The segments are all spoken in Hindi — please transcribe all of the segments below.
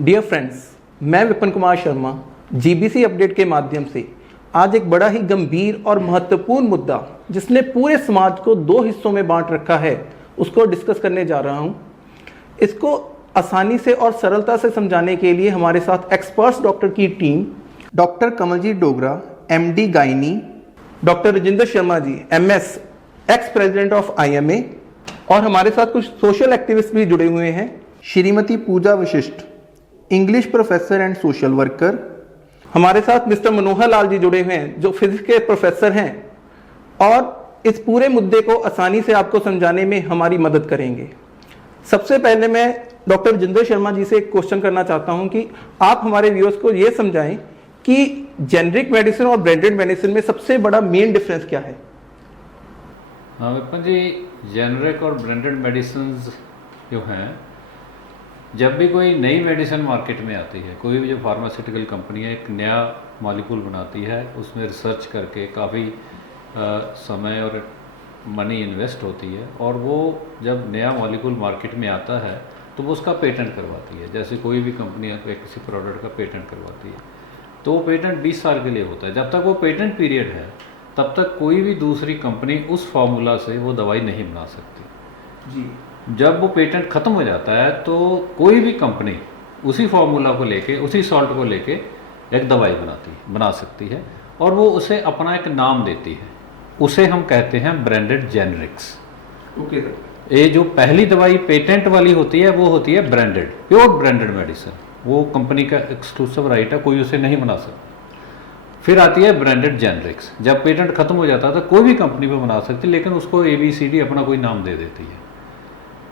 डियर फ्रेंड्स, मैं विपिन कुमार शर्मा जीबीसी अपडेट के माध्यम से आज एक बड़ा ही गंभीर और महत्वपूर्ण मुद्दा जिसने पूरे समाज को दो हिस्सों में बांट रखा है उसको डिस्कस करने जा रहा हूं। इसको आसानी से और सरलता से समझाने के लिए हमारे साथ एक्सपर्ट्स डॉक्टर की team, doctor Kamaljeet Dogra MD gynae, doctor Rajendra Sharma ji MS ex president of IMA, और हमारे साथ कुछ सोशल एक्टिविस्ट भी जुड़े हुए हैं, Shrimati Pooja Vashishtha English professor and social worker. हमारे साथ मिस्टर मनोहर लाल जी जुड़े हुए हैं जो फिजिक्स के प्रोफेसर हैं और इस पूरे मुद्दे को आसानी से आपको समझाने में हमारी मदद करेंगे। सबसे पहले मैं डॉक्टर राजेंद्र शर्मा जी से एक क्वेश्चन करना चाहता हूं कि आप हमारे व्यूअर्स को ये समझाएं कि जेनरिक मेडिसिन और ब्रांडेड मेडिसिन में सबसे बड़ा मेन डिफरेंस क्या है। हाँ विपिन जी, जेनरिक और ब्रांडेड मेडिसिन जो हैं, जब भी कोई नई मेडिसिन मार्केट में आती है, कोई भी जो फार्मास्यूटिकल कंपनियां एक नया मॉलिक्यूल बनाती है, उसमें रिसर्च करके काफ़ी समय और मनी इन्वेस्ट होती है और वो जब नया मॉलिक्यूल मार्केट में आता है तो वो उसका पेटेंट करवाती है। जैसे कोई भी कंपनी किसी प्रोडक्ट का पेटेंट करवाती है तो वो पेटेंट 20 साल के लिए होता है। जब तक वो पेटेंट पीरियड है तब तक कोई भी दूसरी कंपनी उस फार्मूला से वो दवाई नहीं बना सकती जी। जब वो पेटेंट ख़त्म हो जाता है तो कोई भी कंपनी उसी फार्मूला को लेके, उसी सॉल्ट को लेके एक दवाई बना सकती है और वो उसे अपना एक नाम देती है। उसे हम कहते हैं ब्रांडेड जेनरिक्स। Okay sir. ये जो पहली दवाई पेटेंट वाली होती है वो होती है ब्रांडेड, प्योर ब्रांडेड मेडिसिन। वो कंपनी का एक्सक्लूसिव राइट है, कोई उसे नहीं बना सकता। फिर आती है ब्रांडेड जेनरिक्स। जब पेटेंट खत्म हो जाता है तो कोई भी कंपनी वो बना सकती है, लेकिन उसको ABCD अपना कोई नाम दे देती है।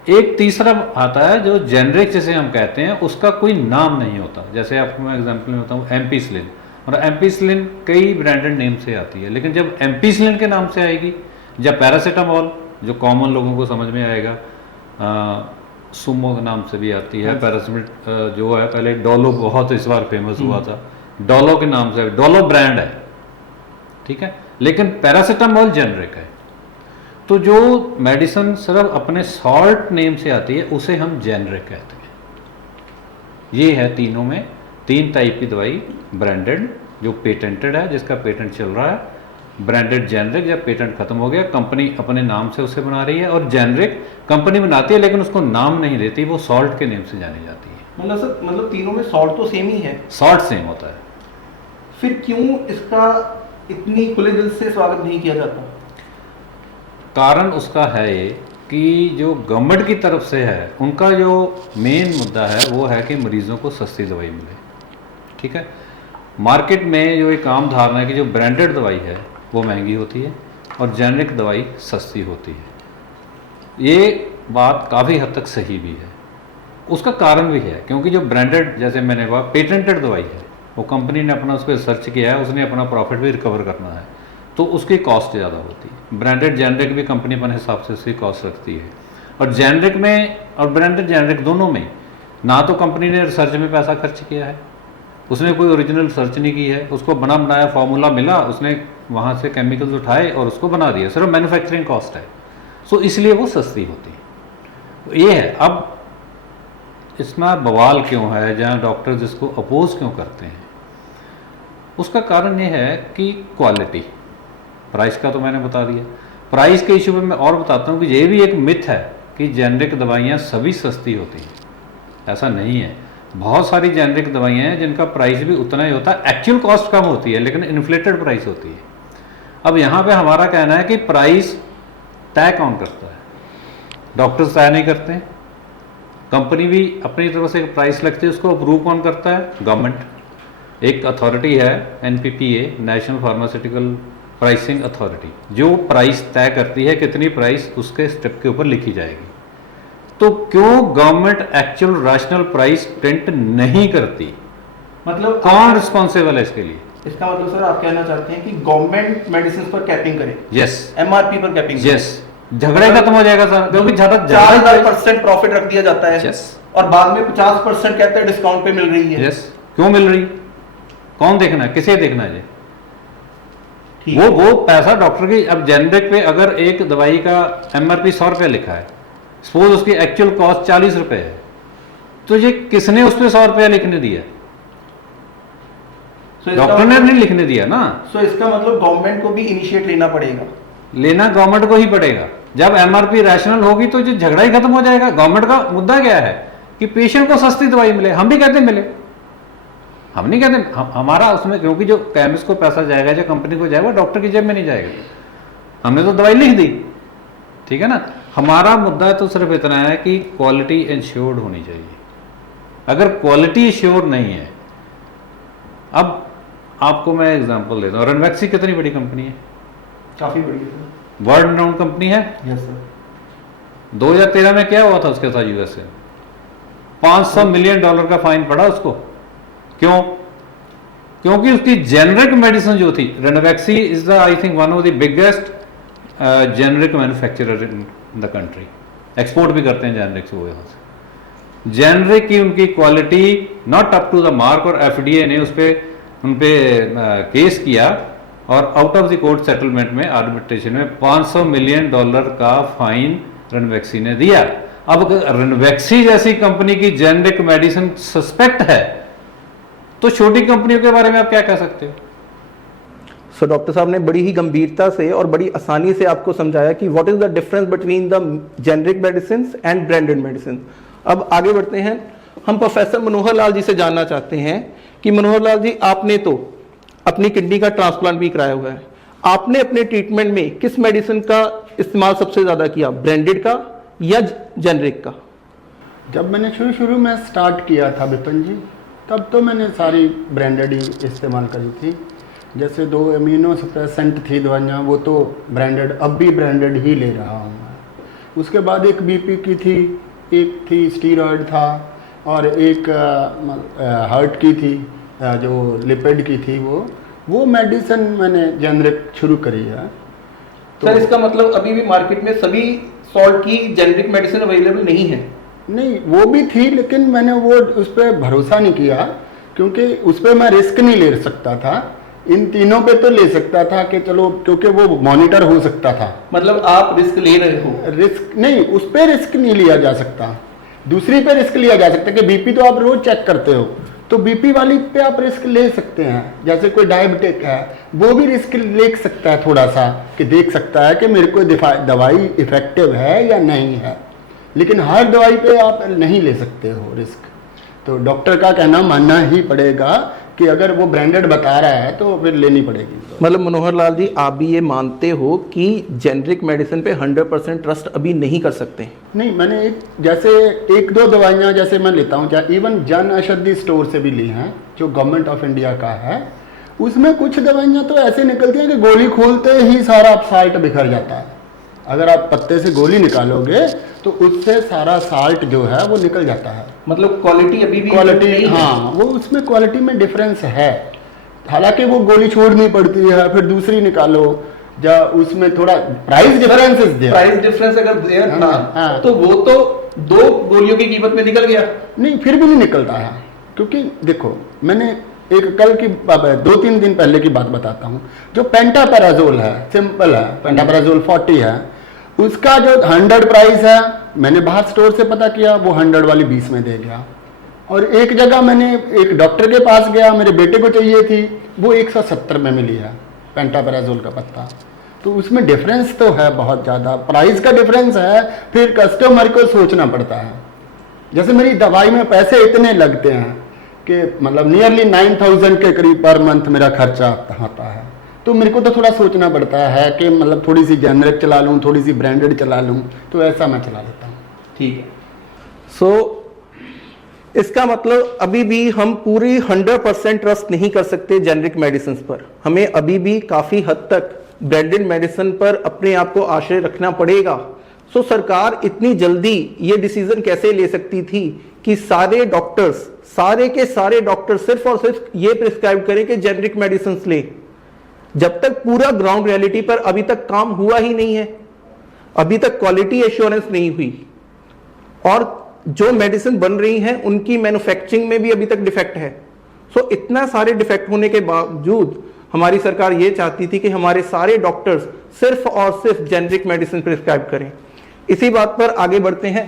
एक तीसरा आता है जो जेनरिक जिसे हम कहते हैं, उसका कोई नाम नहीं होता। जैसे आपको मैं एग्जांपल में बताऊं, एम्पीसिलिन, और एम्पीसिलिन कई ब्रांडेड नेम से आती है, लेकिन जब एम्पीसिलिन के नाम से आएगी, जब पैरासीटामोल जो कॉमन लोगों को समझ में आएगा, सुमो के नाम से भी आती है, पैरासीटामोल जो है, पहले डोलो बहुत इस बार फेमस हुआ था, डोलो के नाम से, डोलो ब्रांड है, ठीक है, लेकिन पैरासीटामोल जेनरिक है। तो जो मेडिसिन सिर्फ अपने सॉल्ट नेम से आती है उसे हम जेनरिक कहते हैं। ये है तीनों में, तीन टाइप की दवाई, ब्रांडेड जो पेटेंटेड है, जिसका पेटेंट चल रहा है, ब्रांडेड जेनरिक जब पेटेंट खत्म हो गया, कंपनी अपने नाम से उसे बना रही है, और जेनरिक कंपनी बनाती है लेकिन उसको नाम नहीं देती, वो सॉल्ट के नेम से जानी जाती है। मतलब तीनों में सॉल्ट तो सेम ही है, सॉल्ट सेम होता है। फिर क्यों इसका इतनी खुले दिल से स्वागत नहीं किया जाता? कारण उसका है ये कि जो गवर्नमेंट की तरफ से है, उनका जो मेन मुद्दा है वो है कि मरीजों को सस्ती दवाई मिले, ठीक है। मार्केट में जो एक आम धारणा है कि जो ब्रांडेड दवाई है वो महंगी होती है और जेनरिक दवाई सस्ती होती है। ये बात काफ़ी हद तक सही भी है। उसका कारण भी है क्योंकि जो ब्रांडेड, जैसे मैंने कहा, पेटेंटेड दवाई है, वो कंपनी ने अपना उस पर सर्च किया है, उसने अपना प्रॉफिट भी रिकवर करना है, तो उसकी कॉस्ट ज़्यादा होती है। ब्रांडेड जेनरिक भी कंपनी अपने हिसाब से उसकी कॉस्ट रखती है, और जेनरिक में और ब्रांडेड जेनरिक दोनों में ना तो कंपनी ने रिसर्च में पैसा खर्च किया है, उसने कोई ओरिजिनल रिसर्च नहीं की है, उसको बना बनाया फार्मूला मिला, उसने वहाँ से केमिकल्स उठाए और उसको बना दिया, सिर्फ मैन्युफैक्चरिंग कॉस्ट है, सो इसलिए वो सस्ती होती है। तो ये है। अब इसमें बवाल क्यों है, जहाँ डॉक्टर जिसको अपोज क्यों करते हैं, उसका कारण ये है कि क्वालिटी। प्राइस का तो मैंने बता दिया। प्राइस के इशू में मैं और बताता हूँ कि ये भी एक मिथ है कि जेनरिक दवाइयाँ सभी सस्ती होती हैं। ऐसा नहीं है। बहुत सारी जेनरिक दवाइयाँ हैं जिनका प्राइस भी उतना ही होता है, एक्चुअल कॉस्ट कम होती है लेकिन इन्फ्लेटेड प्राइस होती है। अब यहाँ पे हमारा कहना है कि प्राइस तय कौन करता है? डॉक्टर्स तय नहीं करते हैं, कंपनी भी अपनी तरफ से प्राइस लगती है, उसको अप्रूव कौन करता है? गवर्नमेंट। एक अथॉरिटी है NPPA, national pharmaceutical pricing authority, जो प्राइस तय करती है कितनी प्राइस उसके स्टेप के ऊपर लिखी जाएगी। तो क्यों government actual rational price print नहीं करती? मतलब कौन रिस्पॉन्सिबल है इसके लिए? इसका मतलब सर आप कहना चाहते हैं कि गवर्नमेंट मेडिसिन पर कैपिंग करे? यस। MRP पर कैपिंग? यस। झगड़ा खत्म हो जाएगा सर, क्योंकि ज्यादा 4000% प्रॉफिट रख दिया जाता है। यस। और बाद में 50% कहते हैं डिस्काउंट पे मिल रही है। यस। क्यों मिल रही? कौन देखना है, किसे देखना है? वो पैसा डॉक्टर की। अब जेनरिक पे अगर एक दवाई का MRP 100 रुपये लिखा है, सपोज उसकी एक्चुअल कॉस्ट 40 रुपये है, तो ये किसने उस पर 100 रुपया लिखने दिया? डॉक्टर ने नहीं लिखने दिया ना। सो इसका मतलब गवर्नमेंट को भी इनिशिएट लेना पड़ेगा। लेना गवर्नमेंट को ही पड़ेगा। जब एमआरपी रैशनल होगी तो जो झगड़ा ही खत्म हो जाएगा। गवर्नमेंट का मुद्दा क्या है कि पेशेंट को सस्ती दवाई मिले। हम भी कहते मिले, हम नहीं कहते हमारा उसमें, क्योंकि जो केमिस्ट को पैसा जाएगा, जो कंपनी को जाएगा, डॉक्टर की जेब में नहीं जाएगा। हमने तो दवाई लिख दी, ठीक है ना। हमारा मुद्दा तो सिर्फ इतना है कि क्वालिटी इंश्योर्ड होनी चाहिए। अगर क्वालिटी इंश्योर नहीं है, अब आपको मैं एग्जांपल देता हूँ, रनवैक्सी कितनी बड़ी कंपनी है? काफी बड़ी है, वर्ल्ड राउंड कंपनी है। Yes sir. 2013 में क्या हुआ था उसके साथ यूएस से? $500 मिलियन का फाइन पड़ा उसको। क्यों? क्योंकि उसकी जेनरिक मेडिसिन जो थी, Ranbaxy is the I think one of the biggest generic manufacturer in the country. Export भी करते हैं जेनरिक्स वो यहाँ से। जेनरिक की उनकी quality not up to the mark, और एफडीए ने उन पे केस किया और out of the court settlement में, आर्बिट्रेशन में $500 मिलियन का फाइन रेनवैक्सी ने दिया। अब रेनवैक्सी जैसी कंपनी की जेनरिक मेडिसिन सस्पेक्ट है, तो छोटी कंपनियों के बारे में आप क्या कह सकते हो? सो डॉक्टर साहब ने बड़ी ही गंभीरता से और बड़ी आसानी से आपको समझाया कि what is the difference between the generic medicine and branded medicine. अब आगे बढ़ते हैं, हम प्रोफेसर मनोहर लाल जी से जानना चाहते हैं कि मनोहर लाल जी, आपने तो अपनी किडनी का ट्रांसप्लांट भी कराया हुआ है, आपने अपने ट्रीटमेंट में किस मेडिसिन का इस्तेमाल सबसे ज्यादा किया, ब्रांडेड का या जेनरिक का? जब मैंने शुरू में स्टार्ट किया था विपिन जी, तब तो मैंने सारी ब्रांडेड ही इस्तेमाल करी थी। जैसे 2 इम्यूनो सप्रेसेंट थी दवाइयाँ, वो तो ब्रांडेड, अब भी ब्रांडेड ही ले रहा हूँ मैं। उसके बाद एक बीपी की थी, एक थी स्टीरॉयड था, और एक हार्ट की थी, जो लिपिड की थी, वो मेडिसिन मैंने जेनरिक शुरू करी है। तो सर इसका मतलब अभी भी मार्केट में सभी सॉल्ट की जेनरिक मेडिसिन अवेलेबल नहीं है? नहीं, वो भी थी, लेकिन मैंने वो उस पर भरोसा नहीं किया, क्योंकि उस पर मैं रिस्क नहीं ले सकता था। इन तीनों पे तो ले सकता था कि चलो, क्योंकि वो मॉनिटर हो सकता था। मतलब आप रिस्क ले रहे हो? रिस्क नहीं, उस पर रिस्क नहीं लिया जा सकता, दूसरी पे रिस्क लिया जा सकता है। कि बीपी तो आप रोज चेक करते हो, तो बीपी वाली पे आप रिस्क ले सकते हैं। जैसे कोई डायबिटिक है, वो भी रिस्क ले सकता है थोड़ा सा, कि देख सकता है कि मेरे को दवाई इफेक्टिव है या नहीं है। लेकिन हर दवाई पे आप नहीं ले सकते हो रिस्क। तो डॉक्टर का कहना मानना ही पड़ेगा कि अगर वो ब्रांडेड बता रहा है तो फिर लेनी पड़ेगी। मतलब मनोहर लाल जी, आप भी ये मानते हो कि जेनरिक मेडिसिन पे 100% ट्रस्ट अभी नहीं कर सकते? नहीं, मैंने एक दो दवाइयाँ जैसे मैं लेता हूँ, चाहे इवन जन औषधि स्टोर से भी ली हैं, जो गवर्नमेंट ऑफ इंडिया का है। उसमें कुछ दवाइयाँ तो ऐसे निकलती हैं कि गोली खोलते ही सारा साल्ट बिखर जाता है। अगर आप पत्ते से गोली निकालोगे तो उससे सारा साल्ट जो है वो निकल जाता है। मतलब क्वालिटी अभी भी क्वालिटी, हाँ, वो उसमें क्वालिटी में डिफरेंस है। हालांकि वो गोली छोड़नी पड़ती है, फिर दूसरी निकालो, या उसमें थोड़ा price difference is there. Price difference अगर देयर था, हाँ, तो वो तो 2 गोलियों की कीमत में निकल गया। नहीं, फिर भी नहीं निकलता है, क्योंकि देखो, मैंने एक कल की 2-3 दिन पहले की बात बताता हूँ। जो पेंटापेराजोल है, सिंपल है, पेंटापेराजोल 40 है, उसका जो 100 प्राइस है, मैंने बाहर स्टोर से पता किया, वो 100 वाली 20 में दे गया। और एक जगह मैंने एक डॉक्टर के पास गया, मेरे बेटे को चाहिए थी, वो 170 में मिली है पेंटापेराजोल का पत्ता। तो उसमें डिफरेंस तो है बहुत ज़्यादा, प्राइस का डिफरेंस है। फिर कस्टमर को सोचना पड़ता है। जैसे मेरी दवाई में पैसे इतने लगते हैं कि मतलब नियरली 9000 के करीब पर मंथ मेरा खर्चा आता है। तो मेरे को तो थोड़ा सोचना पड़ता है कि मतलब थोड़ी सी जेनरिक चला लूँ, थोड़ी सी ब्रांडेड चला लूँ, तो ऐसा मैं चला लेता हूँ। ठीक है। सो इसका मतलब अभी भी हम पूरी 100% ट्रस्ट नहीं कर सकते जेनरिक मेडिसिन पर। हमें अभी भी काफ़ी हद तक ब्रांडेड मेडिसिन पर अपने आप को आश्रय रखना पड़ेगा। सो सरकार इतनी जल्दी ये डिसीजन कैसे ले सकती थी कि सारे के सारे डॉक्टर्स सिर्फ और सिर्फ ये प्रिस्क्राइब करें कि जेनरिक मेडिसिन ले, जब तक पूरा ग्राउंड रियलिटी पर अभी तक काम हुआ ही नहीं है, अभी तक क्वालिटी एश्योरेंस नहीं हुई, और जो मेडिसिन बन रही हैं उनकी मैन्युफैक्चरिंग में भी अभी तक डिफेक्ट है। सो इतना सारे डिफेक्ट होने के बावजूद हमारी सरकार ये चाहती थी कि हमारे सारे डॉक्टर्स सिर्फ और सिर्फ जेनरिक मेडिसिन प्रिस्क्राइब करें। इसी बात पर आगे बढ़ते हैं।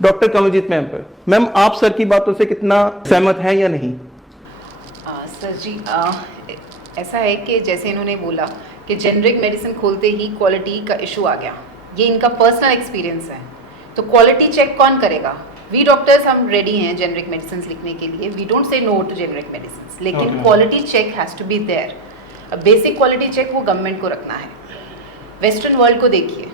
डॉक्टर कमलजीत मैम पर। मैम, आप सर की बातों से कितना सहमत हैं या नहीं? सर जी, ऐसा है कि जैसे इन्होंने बोला कि जेनरिक मेडिसिन खोलते ही क्वालिटी का इशू आ गया, ये इनका पर्सनल एक्सपीरियंस है। तो क्वालिटी चेक कौन करेगा? वी डॉक्टर्स हम रेडी हैं जेनरिक मेडिसिन लिखने के लिए, we don't say no to generic medicine, लेकिन quality check has to be there. Basic quality check वो गवर्नमेंट को रखना है। वेस्टर्न वर्ल्ड को देखिए,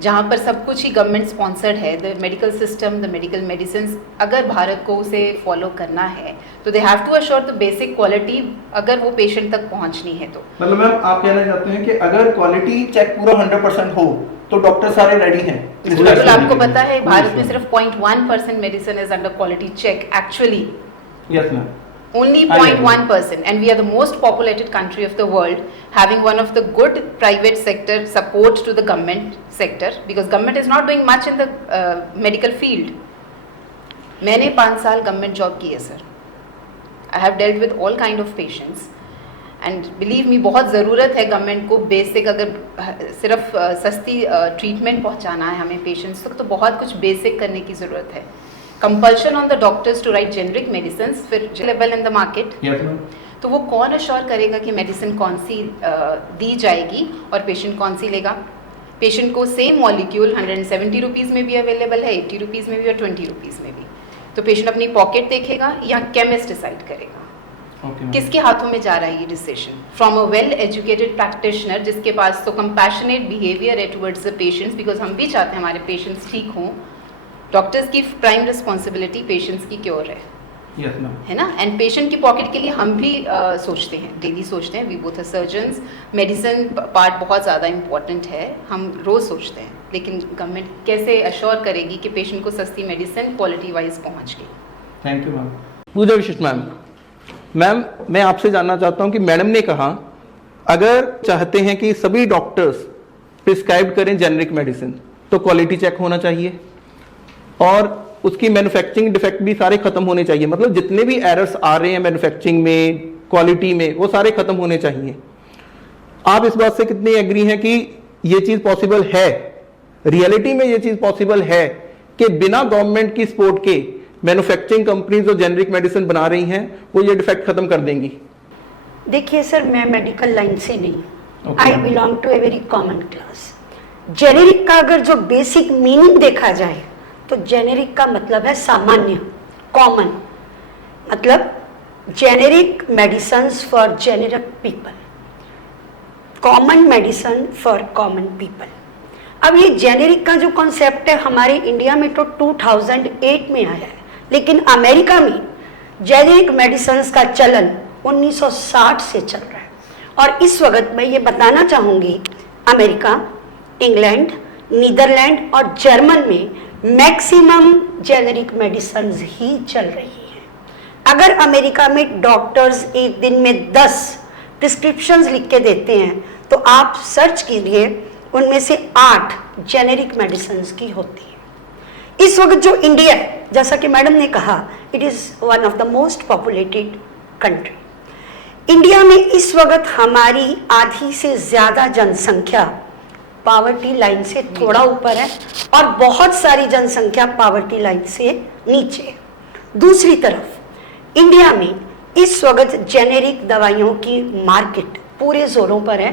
जहाँ पर सब कुछ ही गवर्नमेंट स्पॉन्सर्ड है, the medical system, the medical medicine, अगर भारत को उसे फॉलो करना है तो they have to assure the basic quality, अगर वो पेशेंट तक पहुँचनी है तो। मतलब मैम, आप कहना चाहते हैं कि अगर क्वालिटी चेक पूरा 100% हो तो डॉक्टर सारे रेडी हैं? बिल्कुल, आपको पता है भारत में सिर्फ 0.1% medicine is under quality check actually. Yes ma'am. Only 0.1%, and we are the most populated country of the world, having one of the good private sector support to the government sector, because government is not doing much in the medical field. मैंने 5 साल गवर्नमेंट जॉब की है sir. I have dealt with all kind of patients, and believe me, बहुत ज़रूरत है गवर्नमेंट को बेसिक, अगर सिर्फ सस्ती ट्रीटमेंट पहुंचाना है हमें पेशेंट्स तक, तो बहुत कुछ बेसिक करने की ज़रूरत है। Compulsion on the doctors to write generic medicine, फिर लेवल इन द मार्केट। तो वो कौन अश्योर करेगा कि मेडिसिन कौन सी दी जाएगी और पेशेंट कौन सी लेगा? पेशेंट को सेम मॉलिक्यूल 170 रुपीज़ में भी अवेलेबल है, 80 रुपीज़ में भी और 20 रुपीज़ में भी। तो पेशेंट अपनी पॉकेट देखेगा या केमिस्ट डिसाइड करेगा? किसके हाथों में जा रहा है ये decision? From a well educated practitioner, जिसके पास तो कंपैशनेट बिहेवियर है टुवर्ड्स द पेशेंट्स, बिकॉज हम भी चाहते हैं हमारे पेशेंट्स ठीक हों। डॉक्टर्स की प्राइम रिस्पॉन्सिबिलिटी पेशेंट्स की क्योर है, है ना? एंड पेशेंट की पॉकेट के लिए हम भी सोचते हैं, डेली सोचते हैं। We both surgeons, medicine part बहुत ज़्यादा इंपॉर्टेंट है, हम रोज़ सोचते हैं, लेकिन गवर्नमेंट कैसे अश्योर करेगी कि पेशेंट को सस्ती मेडिसिन क्वालिटी वाइज पहुंच गई? Thank you ma'am. पूजा विशिष्ट मैम, मैम मैं आपसे जानना चाहता हूं कि मैडम ने कहा अगर चाहते हैं कि सभी डॉक्टर्स प्रिस्क्राइब करें जेनरिक मेडिसिन तो क्वालिटी चेक होना चाहिए और उसकी मैन्युफैक्चरिंग डिफेक्ट भी सारे खत्म होने चाहिए। मतलब जितने भी एरर्स आ रहे हैं मैन्युफैक्चरिंग में, क्वालिटी में, वो सारे खत्म होने चाहिए। आप इस बात से कितनी एग्री हैं कि ये चीज पॉसिबल है? रियलिटी में ये चीज पॉसिबल है कि बिना गवर्नमेंट की सपोर्ट के मैन्युफैक्चरिंग कंपनीज जो जेनरिक मेडिसिन बना रही हैं वो ये डिफेक्ट खत्म कर देंगी? देखिए सर, मैं मेडिकल लाइन से नहीं, I belong to a very common class. Generic का अगर जो बेसिक मीनिंग देखा जाए तो जेनेरिक का मतलब है सामान्य, कॉमन, मतलब generic medicines for generic people, common medicine for common people. अब ये जेनेरिक का जो कॉन्सेप्ट है हमारे इंडिया में तो 2008 में आया है, लेकिन अमेरिका में जेनेरिक मेडिसिन्स का चलन 1960 से चल रहा है। और इस वक्त मैं ये बताना चाहूँगी, अमेरिका, इंग्लैंड, नीदरलैंड और जर्मन में मैक्सिमम जेनेरिक मेडिसिन ही चल रही हैं। अगर अमेरिका में डॉक्टर्स एक दिन में 10 प्रिस्क्रिप्शंस लिख के देते हैं तो आप सर्च कीजिए, उनमें से 8 जेनेरिक मेडिसिन की होती है। इस वक्त जो इंडिया है, जैसा कि मैडम ने कहा, it is one of the most populated country. India में इस वक्त हमारी आधी से ज़्यादा जनसंख्या पावर्टी लाइन से थोड़ा ऊपर है और बहुत सारी जनसंख्या पावर्टी लाइन से नीचे है। दूसरी तरफ इंडिया में इस वक्त जेनेरिक दवाइयों की मार्केट पूरे जोरों पर है।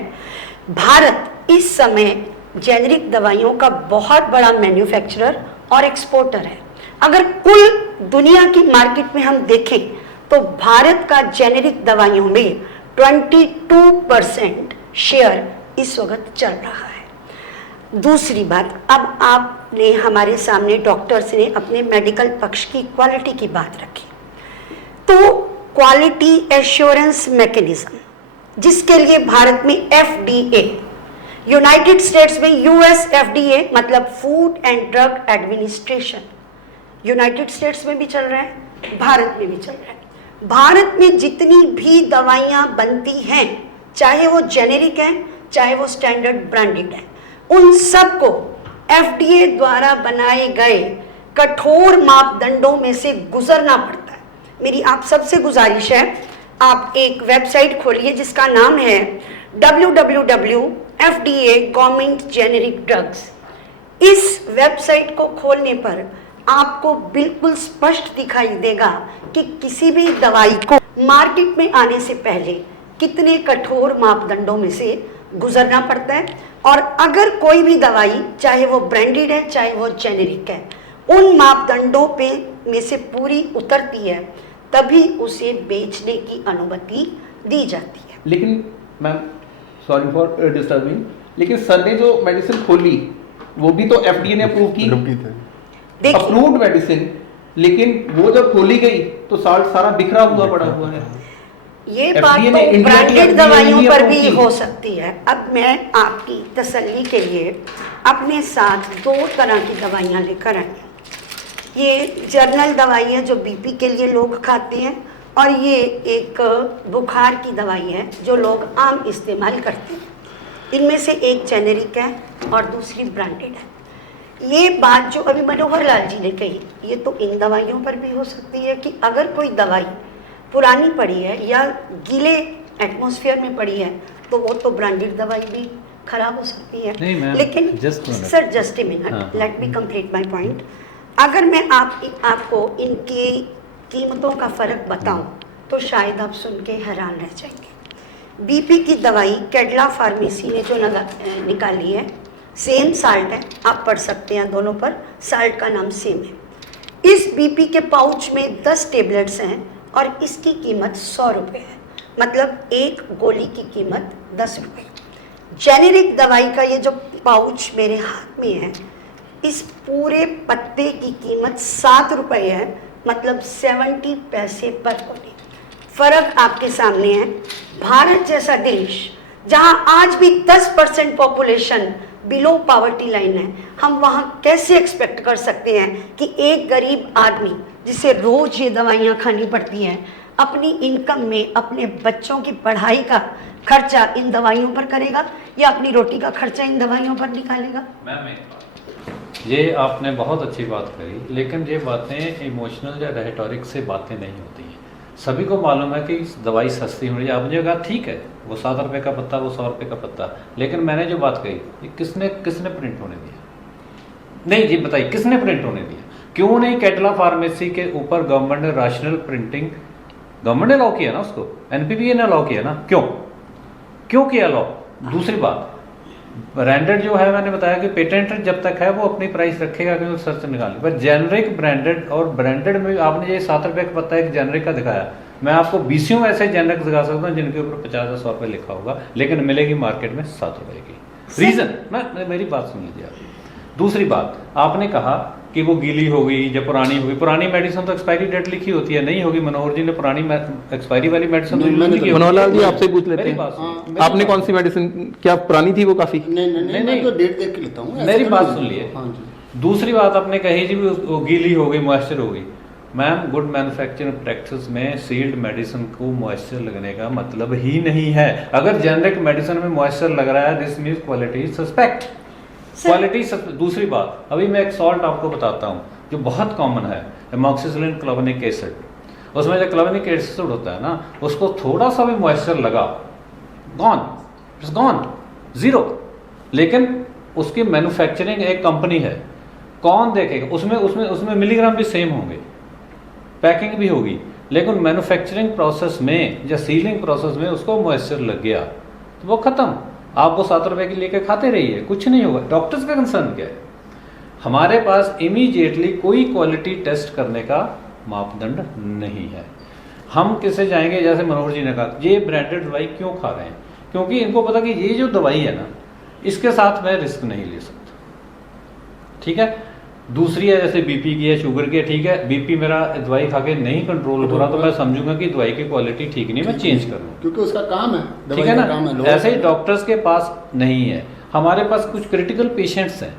भारत इस समय जेनेरिक दवाइयों का बहुत बड़ा मैन्युफैक्चरर और एक्सपोर्टर है। अगर कुल दुनिया की मार्केट में हम देखें तो भारत का जेनेरिक दवाइयों में 22% शेयर इस वक्त चल रहा है। दूसरी बात, अब आपने हमारे सामने डॉक्टर्स ने अपने मेडिकल पक्ष की क्वालिटी की बात रखी, तो क्वालिटी एश्योरेंस मैकेनिज्म, जिसके लिए भारत में FDA, यूनाइटेड स्टेट्स में US FDA मतलब food and drug administration, United states में भी चल रहा है, भारत में भी चल रहा है। भारत में जितनी भी दवाइयाँ बनती हैं, चाहे वो जेनेरिक हैं, चाहे वो स्टैंडर्ड ब्रांडेड हैं, उन सबको FDA द्वारा बनाए गए कठोर मापदंडों में से गुजरना पड़ता है। मेरी आप सबसे गुजारिश है, आप एक वेबसाइट खोलिए जिसका नाम है www.FDA Government Generic Drugs। इस वेबसाइट को खोलने पर आपको बिल्कुल स्पष्ट दिखाई देगा कि किसी भी दवाई को मार्केट में आने से पहले कितने कठोर मापदंडों में से गुजरना पड़ता है, और अगर कोई भी दवाई चाहे वो ब्रांडेड है चाहे वो जेनेरिक है, उन मापदंडों पे में से पूरी उतरती है तभी उसे बेचने की अनुमति दी जाती है। लेकिन मैम, सॉरी फॉर डिस्टर्बिंग, लेकिन सर ने जो मेडिसिन खोली वो भी तो एफडीए ने अप्रूव की, देखिए अप्रूव्ड मेडिसिन, लेकिन वो जब खोली गई तो साल्ट सारा बिखरा हुआ पड़ा हुआ है। ये FDA बात ने तो इंडिया की ब्रांडेड FDA दवाइयों ने पर approve भी की। हो सकती है। अब मैं आपकी तसल्ली के लिए अपने साथ 2 तरह की दवाइयाँ लेकर आई हूँ। ये जर्नल दवाई है जो बीपी के लिए लोग खाते हैं, और ये एक बुखार की दवाई है जो लोग आम इस्तेमाल करते हैं। इनमें से एक जेनेरिक है और दूसरी ब्रांडेड है। ये बात जो अभी मनोहर लाल जी ने कही, ये तो इन दवाइयों पर भी हो सकती है कि अगर कोई दवाई पुरानी पड़ी है या गीले एटमॉस्फेयर में पड़ी है तो वो तो ब्रांडेड दवाई भी खराब हो सकती है। नहीं मैम, लेकिन just a minute. Sir just a minute, हाँ, let me complete my point. अगर मैं आपको इनकी कीमतों का फ़र्क बताऊं तो शायद आप सुन के हैरान रह जाएंगे। बीपी की दवाई कैडला फार्मेसी ने जो निकाली है, सेम साल्ट है, आप पढ़ सकते हैं दोनों पर, साल्ट का नाम सेम है। इस बीपी के पाउच में 10 टेबलेट्स हैं और इसकी कीमत 100 रुपये है, मतलब एक गोली की कीमत 10 रुपये। जेनेरिक दवाई का ये जो पाउच मेरे हाथ में है, इस पूरे पत्ते की कीमत 7 रुपये है, मतलब 70 पैसे पर गोली। फर्क आपके सामने है। भारत जैसा देश जहां आज भी 10% पॉपुलेशन बिलो पॉवर्टी लाइन है, हम वहां कैसे एक्सपेक्ट कर सकते हैं कि एक गरीब आदमी जिसे रोज ये दवाइयाँ खानी पड़ती हैं, अपनी इनकम में अपने बच्चों की पढ़ाई का खर्चा इन दवाइयों पर करेगा या अपनी रोटी का खर्चा इन दवाइयों पर निकालेगा? मैम ये आपने बहुत अच्छी बात कही, लेकिन ये बातें इमोशनल या रेहेटोरिक से बातें नहीं होती हैं। सभी को मालूम है कि दवाई सस्ती होनी चाहिए। आपने कहा ठीक है, वो 7 रुपये का पत्ता, वो 100 रुपये का पत्ता, लेकिन मैंने जो बात कही ये किसने प्रिंट होने दिया? नहीं जी बताइए, किसने प्रिंट होने दिया? क्यों नहीं कैडला फार्मेसी के ऊपर गवर्नमेंट ने राशनल प्रिंटिंग, गवर्नमेंट ने अलाउ किया ना उसको, एनपीपीए ने अलाउ किया ना, क्यों किया अलाउ? दूसरी बात, ब्रांडेड जो है, मैंने बताया कि पेटेंट जब तक है वो अपनी प्राइस रखेगा क्योंकि सर्च निकाले, पर जेनरिक ब्रांडेड, और ब्रांडेड में आपने ये 7 रुपये का पत्ता एक जेनरिक का दिखाया, मैं आपको 20 ऐसे जेनरिक दिखा सकता हूँ जिनके ऊपर 50 या 100 रुपये लिखा होगा, लेकिन मिलेगी मार्केट में 7 रुपये की। रीजन, मेरी बात सुन लीजिए आप। दूसरी बात, आपने कहा कि वो गीली हो गई या पुरानी हो गई। पुरानी मेडिसिन तो एक्सपायरी डेट लिखी होती है, नहीं होगी। मनोहर जी ने पुरानी एक्सपायरी वाली मेडिसिन तो यूज की। मनोहर लाल जी आपसे पूछ लेते मेरी हैं, बात सुनिए। आपने कौन सी मेडिसिन, क्या पुरानी थी वो काफी? नहीं, मैं तो डेट देख के लेता हूँ। मेरी बात सुन लिए। हाँ जी। दूसरी बात आपने कही जी वो गीली हो गई, मॉइस्चर हो गई। मैम, गुड मैन्युफैक्चरिंग प्रैक्टिस में सील्ड मेडिसिन को मॉइस्चर लगने का मतलब ही नहीं है। अगर जेनरिक मेडिसिन में मॉइस्चर लग रहा है, this means quality is suspect, quality. दूसरी बात, अभी मैं एक सॉल्ट आपको बताता हूँ जो बहुत कॉमन है, एमॉक्सिसिलिन क्लोवेनिक एसिड। उसमें जो क्लोवेनिक एसिड होता है ना, उसको थोड़ा सा भी मॉइस्चर लगा, गॉन, इट्स गॉन, जीरो। लेकिन उसकी मैन्युफैक्चरिंग एक कंपनी है, कौन देखेगा? उसमें मिलीग्राम भी सेम होंगे, पैकिंग भी होगी, लेकिन मैन्युफैक्चरिंग प्रोसेस में या सीलिंग प्रोसेस में उसको मॉइस्चर लग गया तो वो खत्म। आप वो 7 रुपए की लेके खाते रहिए, कुछ नहीं होगा। डॉक्टर्स का कंसर्न क्या है? हमारे पास इमीडिएटली कोई क्वालिटी टेस्ट करने का मापदंड नहीं है। हम किसे जाएंगे? जैसे मनोहर जी ने कहा, ये ब्रांडेड दवाई क्यों खा रहे हैं? क्योंकि इनको पता कि ये जो दवाई है ना, इसके साथ मैं रिस्क नहीं ले सकता। ठीक है। दूसरी है जैसे बीपी की है, शुगर की है, ठीक है, बीपी मेरा दवाई खा के नहीं कंट्रोल हो रहा तो मैं समझूंगा कि दवाई की क्वालिटी ठीक नहीं, मैं चेंज कर लूँ, क्योंकि उसका काम है, ठीक है ना। ऐसे ही डॉक्टर्स के पास नहीं है, हमारे पास कुछ क्रिटिकल पेशेंट्स हैं,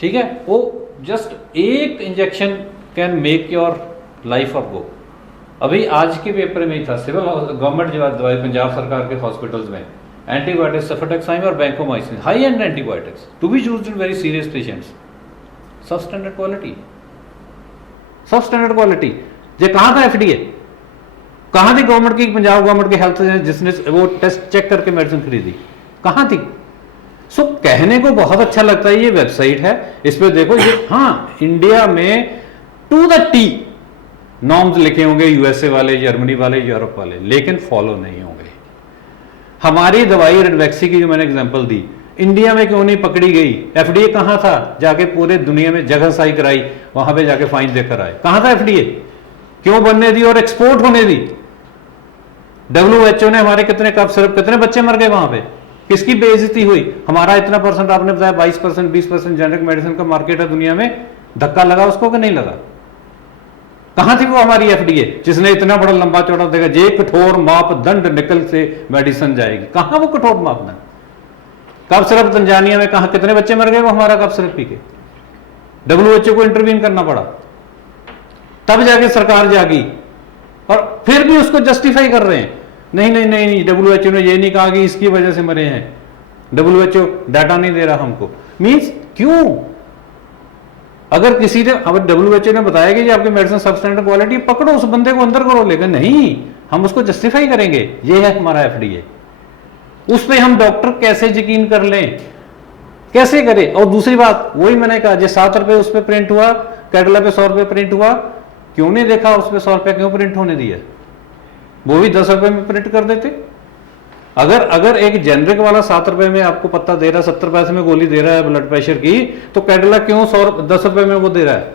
ठीक है, वो जस्ट एक injection can make your life off go. अभी आज के पेपर में ही था, सिविल गवर्नमेंट जो दवाई पंजाब सरकार के हॉस्पिटल्स में एंटीबायोटिक्स, सफेटेक्साइम और vancomycin, high end antibiotics to be used in very serious patients, substandard quality, substandard quality. ये कहाँ था एफडीए? कहाँ थी गवर्नमेंट की, पंजाब गवर्नमेंट की हेल्थ जिसने वो टेस्ट चेक करके मेडिसिन खरीदी? कहाँ थी? सो कहने को बहुत अच्छा लगता है, ये वेबसाइट है, इस पे देखो ये, हाँ इंडिया में टू द टी नॉर्म्स लिखे होंगे, यूएसए वाले, जर्मनी वाले, यूरोप वाले, लेकिन फॉलो नहीं होंगे। हमारी दवाई रेडवैक्सी की जो मैंने एग्जांपल दी, इंडिया में क्यों नहीं पकड़ी गई? एफडीए कहां था? जाके पूरे दुनिया में जगह साई कराई, वहां पे जाके फाइन देकर आए। कहां था एफडीए? क्यों बनने दी और एक्सपोर्ट होने दी? WHO ने हमारे कितने कप सिर्फ, कितने बच्चे मर गए वहां पे? किसकी बेइज्जती हुई? हमारा इतना परसेंट, आपने बताया 22%, 20% जेनरिक मेडिसिन का मार्केट है दुनिया में, धक्का लगा उसको कि नहीं लगा? कहां थी वो हमारी एफडीए जिसने इतना बड़ा लंबा चौड़ा देखा, जे कठोर मापदंड निकल से मेडिसिन जाएगी? कहां वो कठोर मापदंड? कब सिर्फ तंजानिया में कहा कितने बच्चे मर गए वो हमारा कब सिर्फ पी के? WHO को इंटरवीन करना पड़ा, तब जाके सरकार जागी, और फिर भी उसको जस्टिफाई कर रहे हैं, नहीं नहीं नहीं नहीं, WHO ने ये नहीं कहा कि इसकी वजह से मरे हैं, WHO डाटा नहीं दे रहा हमको। मींस क्यों? अगर किसी ने, अब WHO ने बताया कि ये आपकी मेडिसिन सबस्टैंडर्ड क्वालिटी, पकड़ो उस बंदे को अंदर करो, लेकिन नहीं, हम उसको जस्टिफाई करेंगे, ये है हमारा एफडीए। उस पर हम डॉक्टर कैसे यकीन कर लें, कैसे करें? और दूसरी बात, वही मैंने कहा, जो 7 रुपए उस पर प्रिंट हुआ, कैडला पे 100 रुपए प्रिंट हुआ, क्यों नहीं देखा उस पर 100 रुपए क्यों प्रिंट होने दिया? वो भी 10 रुपए में प्रिंट कर देते। अगर एक जेनरिक वाला 7 रुपए में आपको पत्ता दे रहा है, 70 पैसे में गोली दे रहा है ब्लड प्रेशर की, तो कैडला क्यों 10 रुपए में वो दे रहा है?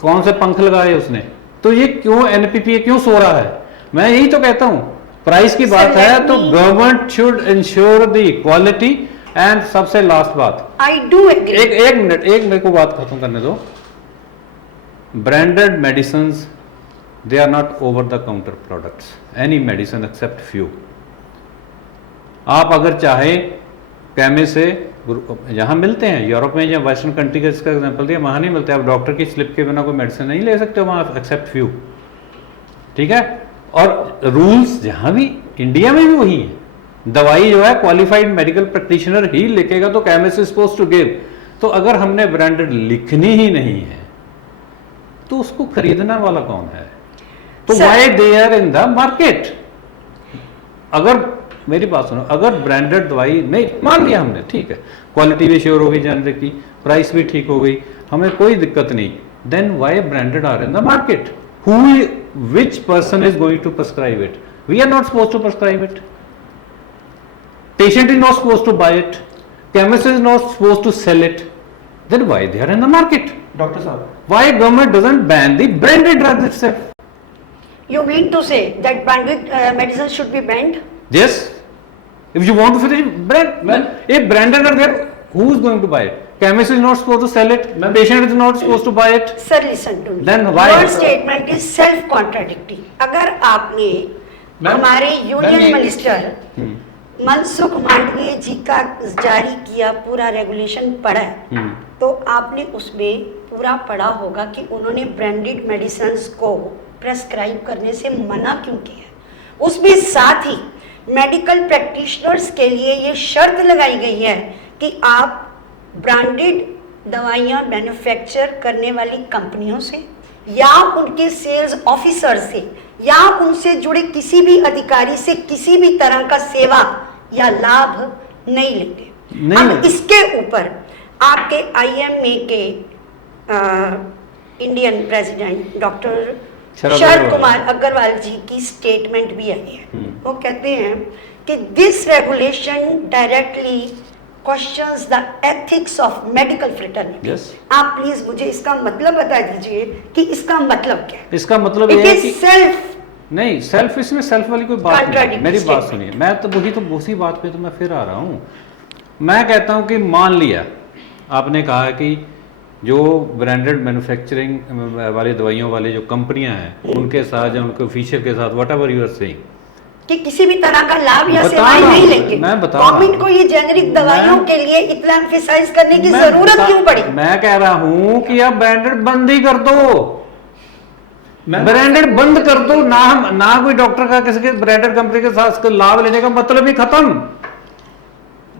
कौन से पंख लगाए उसने? तो ये क्यों एनपीपीए क्यों सो रहा है? मैं यही तो कहता हूं, प्राइस की बात है तो government should ensure the quality. And सबसे लास्ट बात, आई डू एग्री, एक मिनट, एक मेरे को बात खत्म करने दो। Branded medicine, they are not over the counter products, any medicine except few. आप अगर चाहे केमिस्ट से, यहां मिलते हैं यूरोप में या वेस्टर्न कंट्री का इसका एग्जांपल दिया, वहां नहीं मिलते, आप डॉक्टर की स्लिप के बिना कोई मेडिसिन नहीं ले सकते वहां, एक्सेप्ट फ्यू, ठीक है? और रूल्स जहां भी, इंडिया में भी वही है, दवाई जो है क्वालिफाइड मेडिकल प्रैक्टिशनर ही लिखेगा, तो chemist is supposed to give. तो अगर हमने ब्रांडेड लिखनी ही नहीं है तो उसको खरीदना वाला कौन है? तो why they are in the market? अगर मेरी बात सुनो, अगर ब्रांडेड दवाई नहीं, मान लिया हमने, ठीक है, क्वालिटी भी श्योर हो गई जेनरिक की, प्राइस भी ठीक हो गई, हमें कोई दिक्कत नहीं, then why branded are in the market? Which person is going to prescribe it? We are not supposed to prescribe it. Patient is not supposed to buy it. Chemist is not supposed to sell it. Then why they are in the market? Doctor साहब, Why government doesn't ban the branded drugs itself? you mean to say that branded medicine should be banned? Yes. If you want to finish brand, if branded are there, who is going to buy it? Chemist is not supposed to sell it. Patient is not supposed to buy it. Sir, listen to me. Then why? Your statement is self-contradicting. अगर आपने हमारे यूनियन मिनिस्टर मनसुख मांडविया जी का जारी किया पूरा रेगुलेशन पढ़ा है, तो आपने उसमें पूरा पढ़ा होगा कि उन्होंने ब्रांडेड मेडिसिन को प्रेस्क्राइब करने से मना क्यों किया। उसमें साथ ही मेडिकल प्रैक्टिशनर्स के लिए ये शर्त लगाई गई है कि आप ब्रांडेड दवाइयाँ मैन्युफैक्चर करने वाली कंपनियों से या उनके सेल्स ऑफिसर से या उनसे जुड़े किसी भी अधिकारी से किसी भी तरह का सेवा या लाभ नहीं लेंगे। अब इसके ऊपर आपके IMA के Indian president doctor Sharad Kumar Agarwal जी की स्टेटमेंट भी आई है। वो कहते हैं कि this regulation directly questions the ethics of medical fraternity. Yes. आप प्लीज मुझे इसका मतलब बता दीजिए कि इसका मतलब क्या है। इसका मतलब इट ये है इज कि सेल्फ नहीं, सेल्फ, इसमें सेल्फ वाली कोई बात नहीं है। मेरी बात statement. सुनिए, मैं तो उसी बात पे तो मैं फिर आ रहा हूँ। मैं कहता हूँ कि मान लिया आपने कहा कि जो ब्रांडेड मैन्युफैक्चरिंग वाली दवाइयों वाली जो कंपनियां हैं उनके साथ या उनके ऑफिशियल के साथ whatever you are saying कि किसी भी तरह का लाभ या बता सेवाएं रहा नहीं हूं, लेंगे। मैं बता रहा गवर्नमेंट हूं। को ये जेनेरिक दवाइयों के लिए इतना एम्फेसाइज करने की जरूरत क्यों पड़ी? मैं कह रहा हूं कि आप ब्रांडेड बंद ही कर दो, ब्रांडेड बंद कर दो ना। हम ना कोई डॉक्टर का किसी के ब्रांडेड कंपनी के साथ लाभ लेने का मतलब ही खत्म।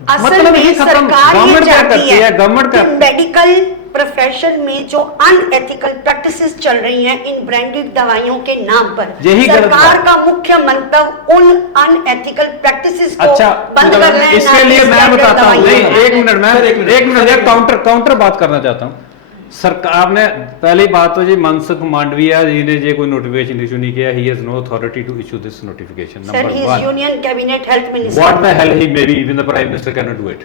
असल मतलब में ये खत्म। सरकार ये गवर्नमेंट क्या चाहती करती है? गवर्नमेंट कि मेडिकल प्रोफेशन में जो अनएथिकल प्रैक्टिसेस चल रही हैं इन ब्रांडेड दवाइयों के नाम पर, यही गलत सरकार बात। का मुख्य मंतव्य उन अनएथिकल प्रैक्टिसेस को अच्छा, बंद करना है। इसके लिए मैं बताता हूँ, नहीं एक मिनट, मैं एक मिनट काउंटर बात करना चाहता हूँ। सरकार ने पहली बात तो जी मनसुख मांडविया जी ने ये कोई नोटिफिकेशन इशू नहीं किया, he has no authority to issue this notification. Sir, he is Union Cabinet Health Minister. What the hell he may be, even the Prime Minister cannot do it.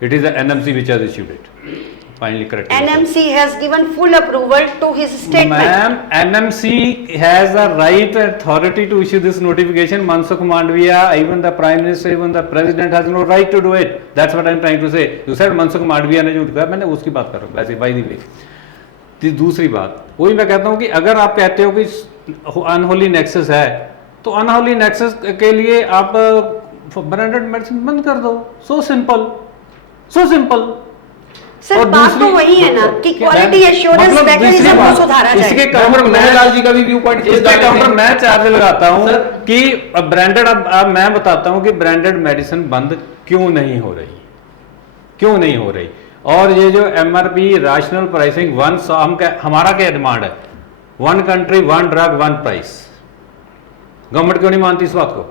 It is the NMC which has issued it. Finally correct. NMC has given full approval to his statement. Ma'am, NMC has the right authority to issue this notification. Mansukh Mandviya, even the Prime Minister, even the President has no right to do it. That's what I'm trying to say. You said Mansukh Mandviya ने जो कहा, मैंने उसकी बात कर रहा हूँ वैसे by the way। दूसरी बात वही मैं कहता हूँ कि अगर आप कहते हो कि अनहोली नेक्सस है, तो अनहोली नेक्सस के लिए आप ब्रांडेड मेडिसिन बंद कर दो। So simple, so simple. Sir बात तो वही है ना कि क्वालिटी एश्योरेंस मैकेनिज्म को सुधारा जाए। इसके काउंटर मनोहरलाल जी का भी व्यू पॉइंट इसके काउंटर मैं चार्ज लगाता हूं कि ब्रांडेड, अब मैं बताता हूं कि ब्रांडेड मेडिसिन बंद क्यों नहीं हो रही, क्यों नहीं हो रही। और ये जो एमआरपी रैशनल प्राइसिंग हमारा क्या डिमांड है, 1 कंट्री 1 ड्रग 1 प्राइस। गवर्नमेंट क्यों नहीं मानती इस बात को?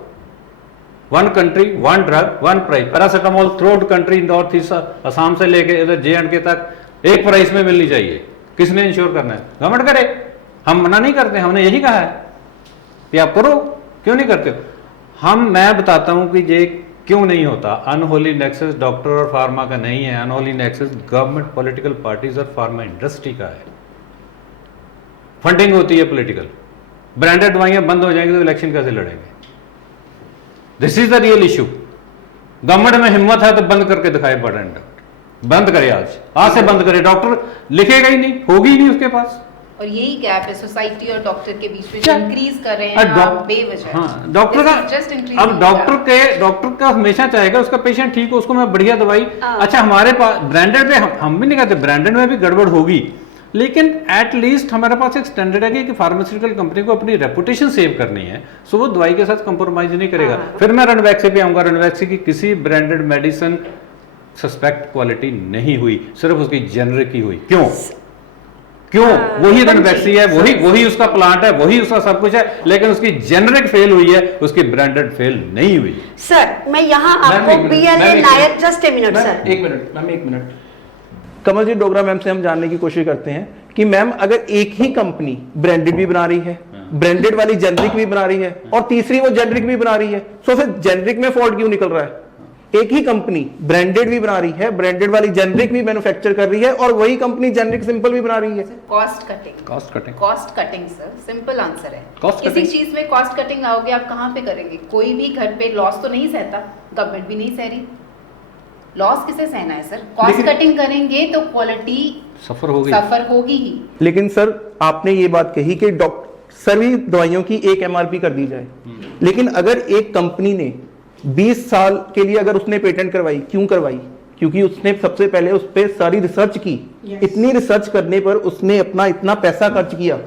1 country 1 drug 1 price. Paracetamol through out country, north east Assam से लेके इधर JNK तक एक प्राइस में मिलनी चाहिए। किसने इंश्योर करना है? गवर्नमेंट करे। हम मना नहीं करते, हमने यही कहा है कि आप करो, क्यों नहीं करते हो? मैं बताता हूं कि ये क्यों नहीं होता। अनहोली नेक्सस डॉक्टर और फार्मा का नहीं है, unholy nexus government, political parties और फार्मा इंडस्ट्री का है। फंडिंग होती है पॉलिटिकल। ब्रांडेड दवाइयां बंद हो जाएंगी तो इलेक्शन कैसे लड़ेंगे? This is the real issue. Government में हिम्मत है तो बंद करके दिखाए ब्रांड, बंद करे, आज से बंद करे। डॉक्टर लिखेगा ही नहीं, होगी ही नहीं उसके पास। और यही गैप है सोसाइटी और डॉक्टर के बीच में, क्या? जो इंक्रीज कर रहे हैं आप बेवजह। हाँ, डॉक्टर का जस्ट इंक्रीज। अब डॉक्टर का हमेशा चाहेगा उसका पेशेंट ठीक हो, उसको मैं बढ़िया दवाई। अच्छा, हमारे पास ब्रांडेड में हम भी नहीं कहते ब्रांडेड में भी गड़बड़ होगी, लेकिन एट लीस्ट हमारे पास एक स्टैंडर्ड है कि फार्मास्यूटिकल कंपनी को अपनी रेपुटेशन सेव करनी है, सो वो दवाई के साथ कंप्रोमाइज नहीं करेगा। फिर मैं रणवैक्सी पे आऊंगा। रणवैक्सी की किसी ब्रांडेड मेडिसिन सस्पेक्ट क्वालिटी नहीं हुई, सिर्फ उसकी जेनरिक की हुई। क्यों? वही रणवैक्सी है, वही उसका प्लांट है, वही उसका सब कुछ है, लेकिन उसकी जेनरिक फेल हुई है, उसकी ब्रांडेड फेल नहीं हुई। सर मैं यहाँ आपको BLA Nayak, just a minute sir, एक मिनट। कमल जी डोगरा मैम से हम जानने की कोशिश करते हैं कि मैम अगर एक ही कंपनी ब्रांडेड भी बना रही है, ब्रांडेड वाली जेनरिक भी बना रही है, और तीसरी वो जेनरिक भी बना रही है, तो फिर जेनरिक में फॉल्ट क्यों निकल रहा है? एक ही कंपनी ब्रांडेड भी बना रही है, ब्रांडेड वाली जेनरिक भी मैन्युफैक्चर कर रही है, और वही कंपनी जेनरिक सिंपल भी बना रही है। Cost cutting sir, simple answer है। किसी चीज में कॉस्ट कटिंग लाओगे आप कहाँ पे करेंगे? कोई भी घर पे लॉस तो नहीं सहता, गवर्नमेंट भी नहीं सह रही। लॉस किसे सहना है सर? कॉस्ट कटिंग करेंगे तो क्वालिटी सफर होगी ही। लेकिन सर आपने ये बात कही कि सभी दवाइयों की एक MRP कर दी जाए, लेकिन अगर एक कंपनी ने 20 साल के लिए अगर उसने पेटेंट करवाई, क्यों करवाई? क्योंकि उसने सबसे पहले उस पर सारी रिसर्च की। इतनी रिसर्च करने पर उसने अपना इतना पैसा खर्च किया,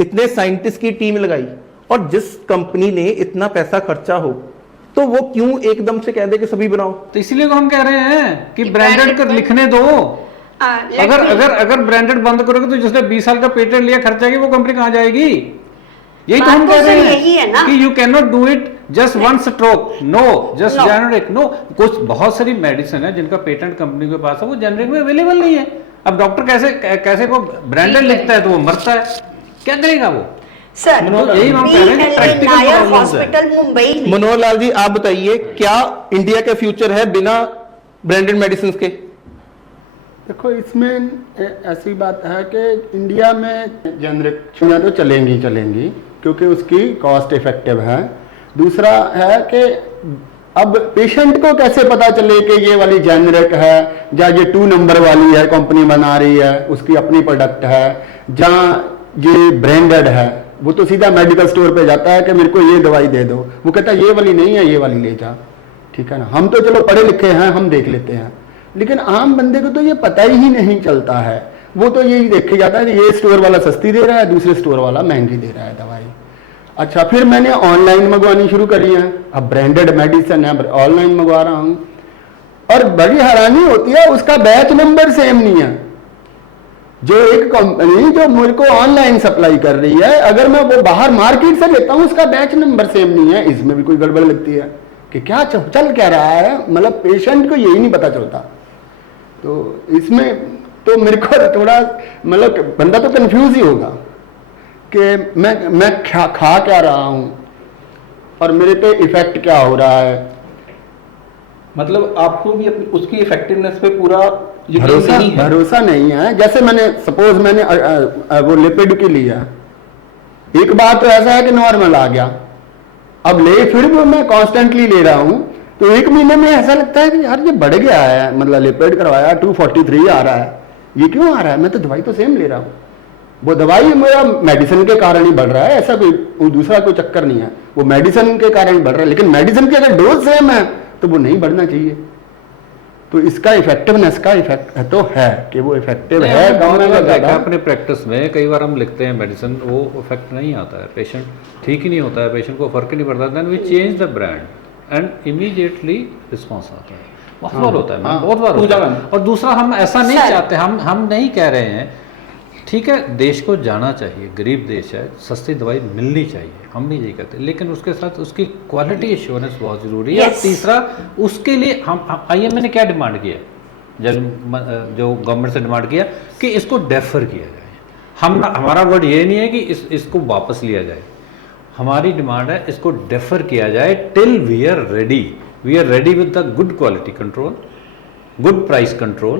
इतने साइंटिस्ट की टीम लगाई, और जिस कंपनी ने इतना पैसा खर्चा हो तो वो क्यों एकदम से कह दे कि सभी बनाओ? तो इसलिए तो हम कह रहे हैं कि ब्रांडेड कर लिखने दो। अगर ब्रांडेड बंद करोगे तो जिसने 20 साल का पेटेंट लिया, खर्चा की, वो कंपनी कहां जाएगी? यही तो हम कह रहे हैं कि you can not do it just one stroke, no just generic, no. कुछ बहुत सारी मेडिसिन है जिनका पेटेंट कंपनी के पास है, वो जेनरिक में अवेलेबल नहीं है। अब डॉक्टर कैसे वो ब्रांडेड लिखता है तो वो मरता है, क्या करेगा वो? सर यही हम कह रहे हैं, नायर हॉस्पिटल मुंबई में। मनोहर लाल जी आप बताइए, क्या इंडिया का फ्यूचर है बिना ब्रांडेड मेडिसिन के? देखो इसमें ऐसी बात है कि इंडिया में जेनरिक तो चलेंगी क्योंकि उसकी कॉस्ट इफेक्टिव है। दूसरा है कि अब पेशेंट को कैसे पता चले कि ये वाली जेनरिक है या ये 2 नंबर वाली है, कंपनी बना रही है, उसकी अपनी प्रोडक्ट है, जहाँ ये ब्रांडेड है। वो तो सीधा मेडिकल स्टोर पे जाता है कि मेरे को ये दवाई दे दो, वो कहता है ये वाली नहीं है, ये वाली ले जा, ठीक है ना। हम तो चलो पढ़े लिखे हैं, हम देख लेते हैं, लेकिन आम बंदे को तो ये पता ही नहीं चलता है। वो तो यही देखा जाता है कि ये स्टोर वाला सस्ती दे रहा है, दूसरे स्टोर वाला महंगी दे रहा है दवाई। अच्छा, फिर मैंने ऑनलाइन मंगवानी शुरू करी है। अब ब्रांडेड मेडिसिन है, ऑनलाइन मंगवा रहा हूँ, और बड़ी हैरानी होती है, उसका बैच नंबर सेम नहीं है। जो एक कंपनी जो मेरे को ऑनलाइन सप्लाई कर रही है, अगर मैं वो बाहर मार्केट से लेता हूं, उसका बैच नंबर सेम नहीं है, इसमें भी कोई गड़बड़ लगती है कि क्या चल क्या रहा है, मतलब पेशेंट को यही नहीं पता चलता। तो इसमें तो मेरे को थोड़ा मतलब बंदा तो कंफ्यूज ही होगा कि मैं खा क्या रहा हूं और मेरे पे इफेक्ट क्या हो रहा है। मतलब आपको भी उसकी इफेक्टिवनेस पे पूरा भरोसा नहीं है। जैसे मैंने सपोज मैंने वो लिपिड की लिया, एक बार तो ऐसा है कि नॉर्मल आ गया, अब फिर भी मैं कॉन्स्टेंटली ले रहा हूं, तो एक महीने में ऐसा लगता है कि यार ये बढ़ गया है, मतलब लिपिड करवाया 243 आ रहा है, ये क्यों आ रहा है, मैं तो दवाई तो सेम ले रहा हूं। वो दवाई मेरा मेडिसिन के कारण ही बढ़ रहा है, ऐसा कोई दूसरा कोई चक्कर नहीं है, वो मेडिसिन के कारण बढ़ रहा है, लेकिन मेडिसिन की अगर डोज सेम है तो वो नहीं बढ़ना चाहिए। तो इसका इफेक्टिवनेस का इफेक्ट तो है कि वो इफेक्टिव है। अपने प्रैक्टिस में कई बार हम लिखते हैं मेडिसिन, वो इफेक्ट नहीं आता है, पेशेंट ठीक ही नहीं होता है, पेशेंट को फर्क ही नहीं पड़ता, then we change the brand and immediately response आता है। बहुत बार होता है, बहुत बार होता है। और दूसरा हम ऐसा नहीं चाहते, हम नहीं कह रहे हैं, ठीक है देश को जाना चाहिए, गरीब देश है, सस्ती दवाई मिलनी चाहिए, हम नहीं यही कहते, लेकिन उसके साथ उसकी क्वालिटी एश्योरेंस बहुत ज़रूरी है। और तीसरा उसके लिए हम IMA ने क्या डिमांड किया, जब जो गवर्नमेंट से डिमांड किया कि इसको डेफर किया जाए। हमारा वर्ड ये नहीं है कि इसको वापस लिया जाए, हमारी डिमांड है इसको डेफर किया जाए till we are ready with the good quality control, good price control.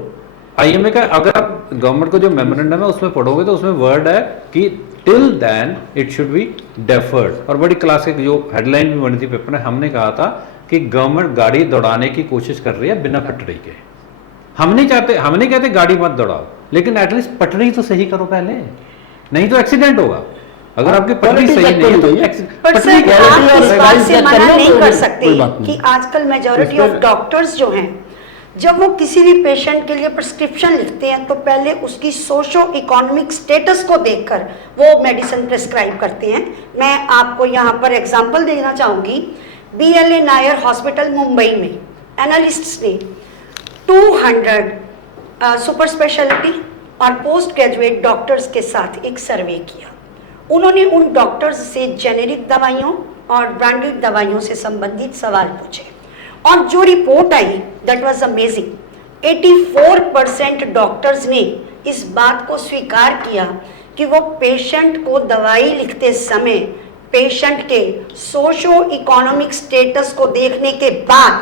IMA का अगर आप गवर्नमेंट को जो मेमोरेंडम है उसमें पढ़ोगे तो उसमें वर्ड है कि till then it should be deferred. और बड़ी क्लासिक जो हेडलाइन भी बनी थी पेपर में, हमने कहा था कि गवर्नमेंट गाड़ी दौड़ाने की कोशिश कर रही है बिना पटरी के। हम नहीं कहते गाड़ी मत दौड़ाओ, लेकिन एटलीस्ट पटरी तो सही करो पहले, नहीं तो एक्सीडेंट होगा। अगर आपकी पटरी सही नहीं है तो पर सर आप इस बात से मना नहीं कर सकते कि आजकल मेजॉरिटी ऑफ डॉक्टर्स जो हैं, जब वो किसी भी पेशेंट के लिए प्रिस्क्रिप्शन लिखते हैं तो पहले उसकी सोशो इकोनॉमिक स्टेटस को देखकर वो मेडिसिन प्रिस्क्राइब करते हैं। मैं आपको यहाँ पर एग्जांपल देना चाहूँगी, BLA नायर हॉस्पिटल मुंबई में एनालिस्ट्स ने 200 सुपर स्पेशलिटी और पोस्ट ग्रेजुएट डॉक्टर्स के साथ एक सर्वे किया। उन्होंने उन डॉक्टर्स से जेनेरिक दवाइयों और ब्रांडेड दवाइयों से संबंधित सवाल पूछे और जो report I that was amazing. 84% doctors ने इस बात को स्वीकार किया कि वो पेशेंट को दवाई लिखते समय पेशेंट के सोशो इकोनॉमिक स्टेटस को देखने के बाद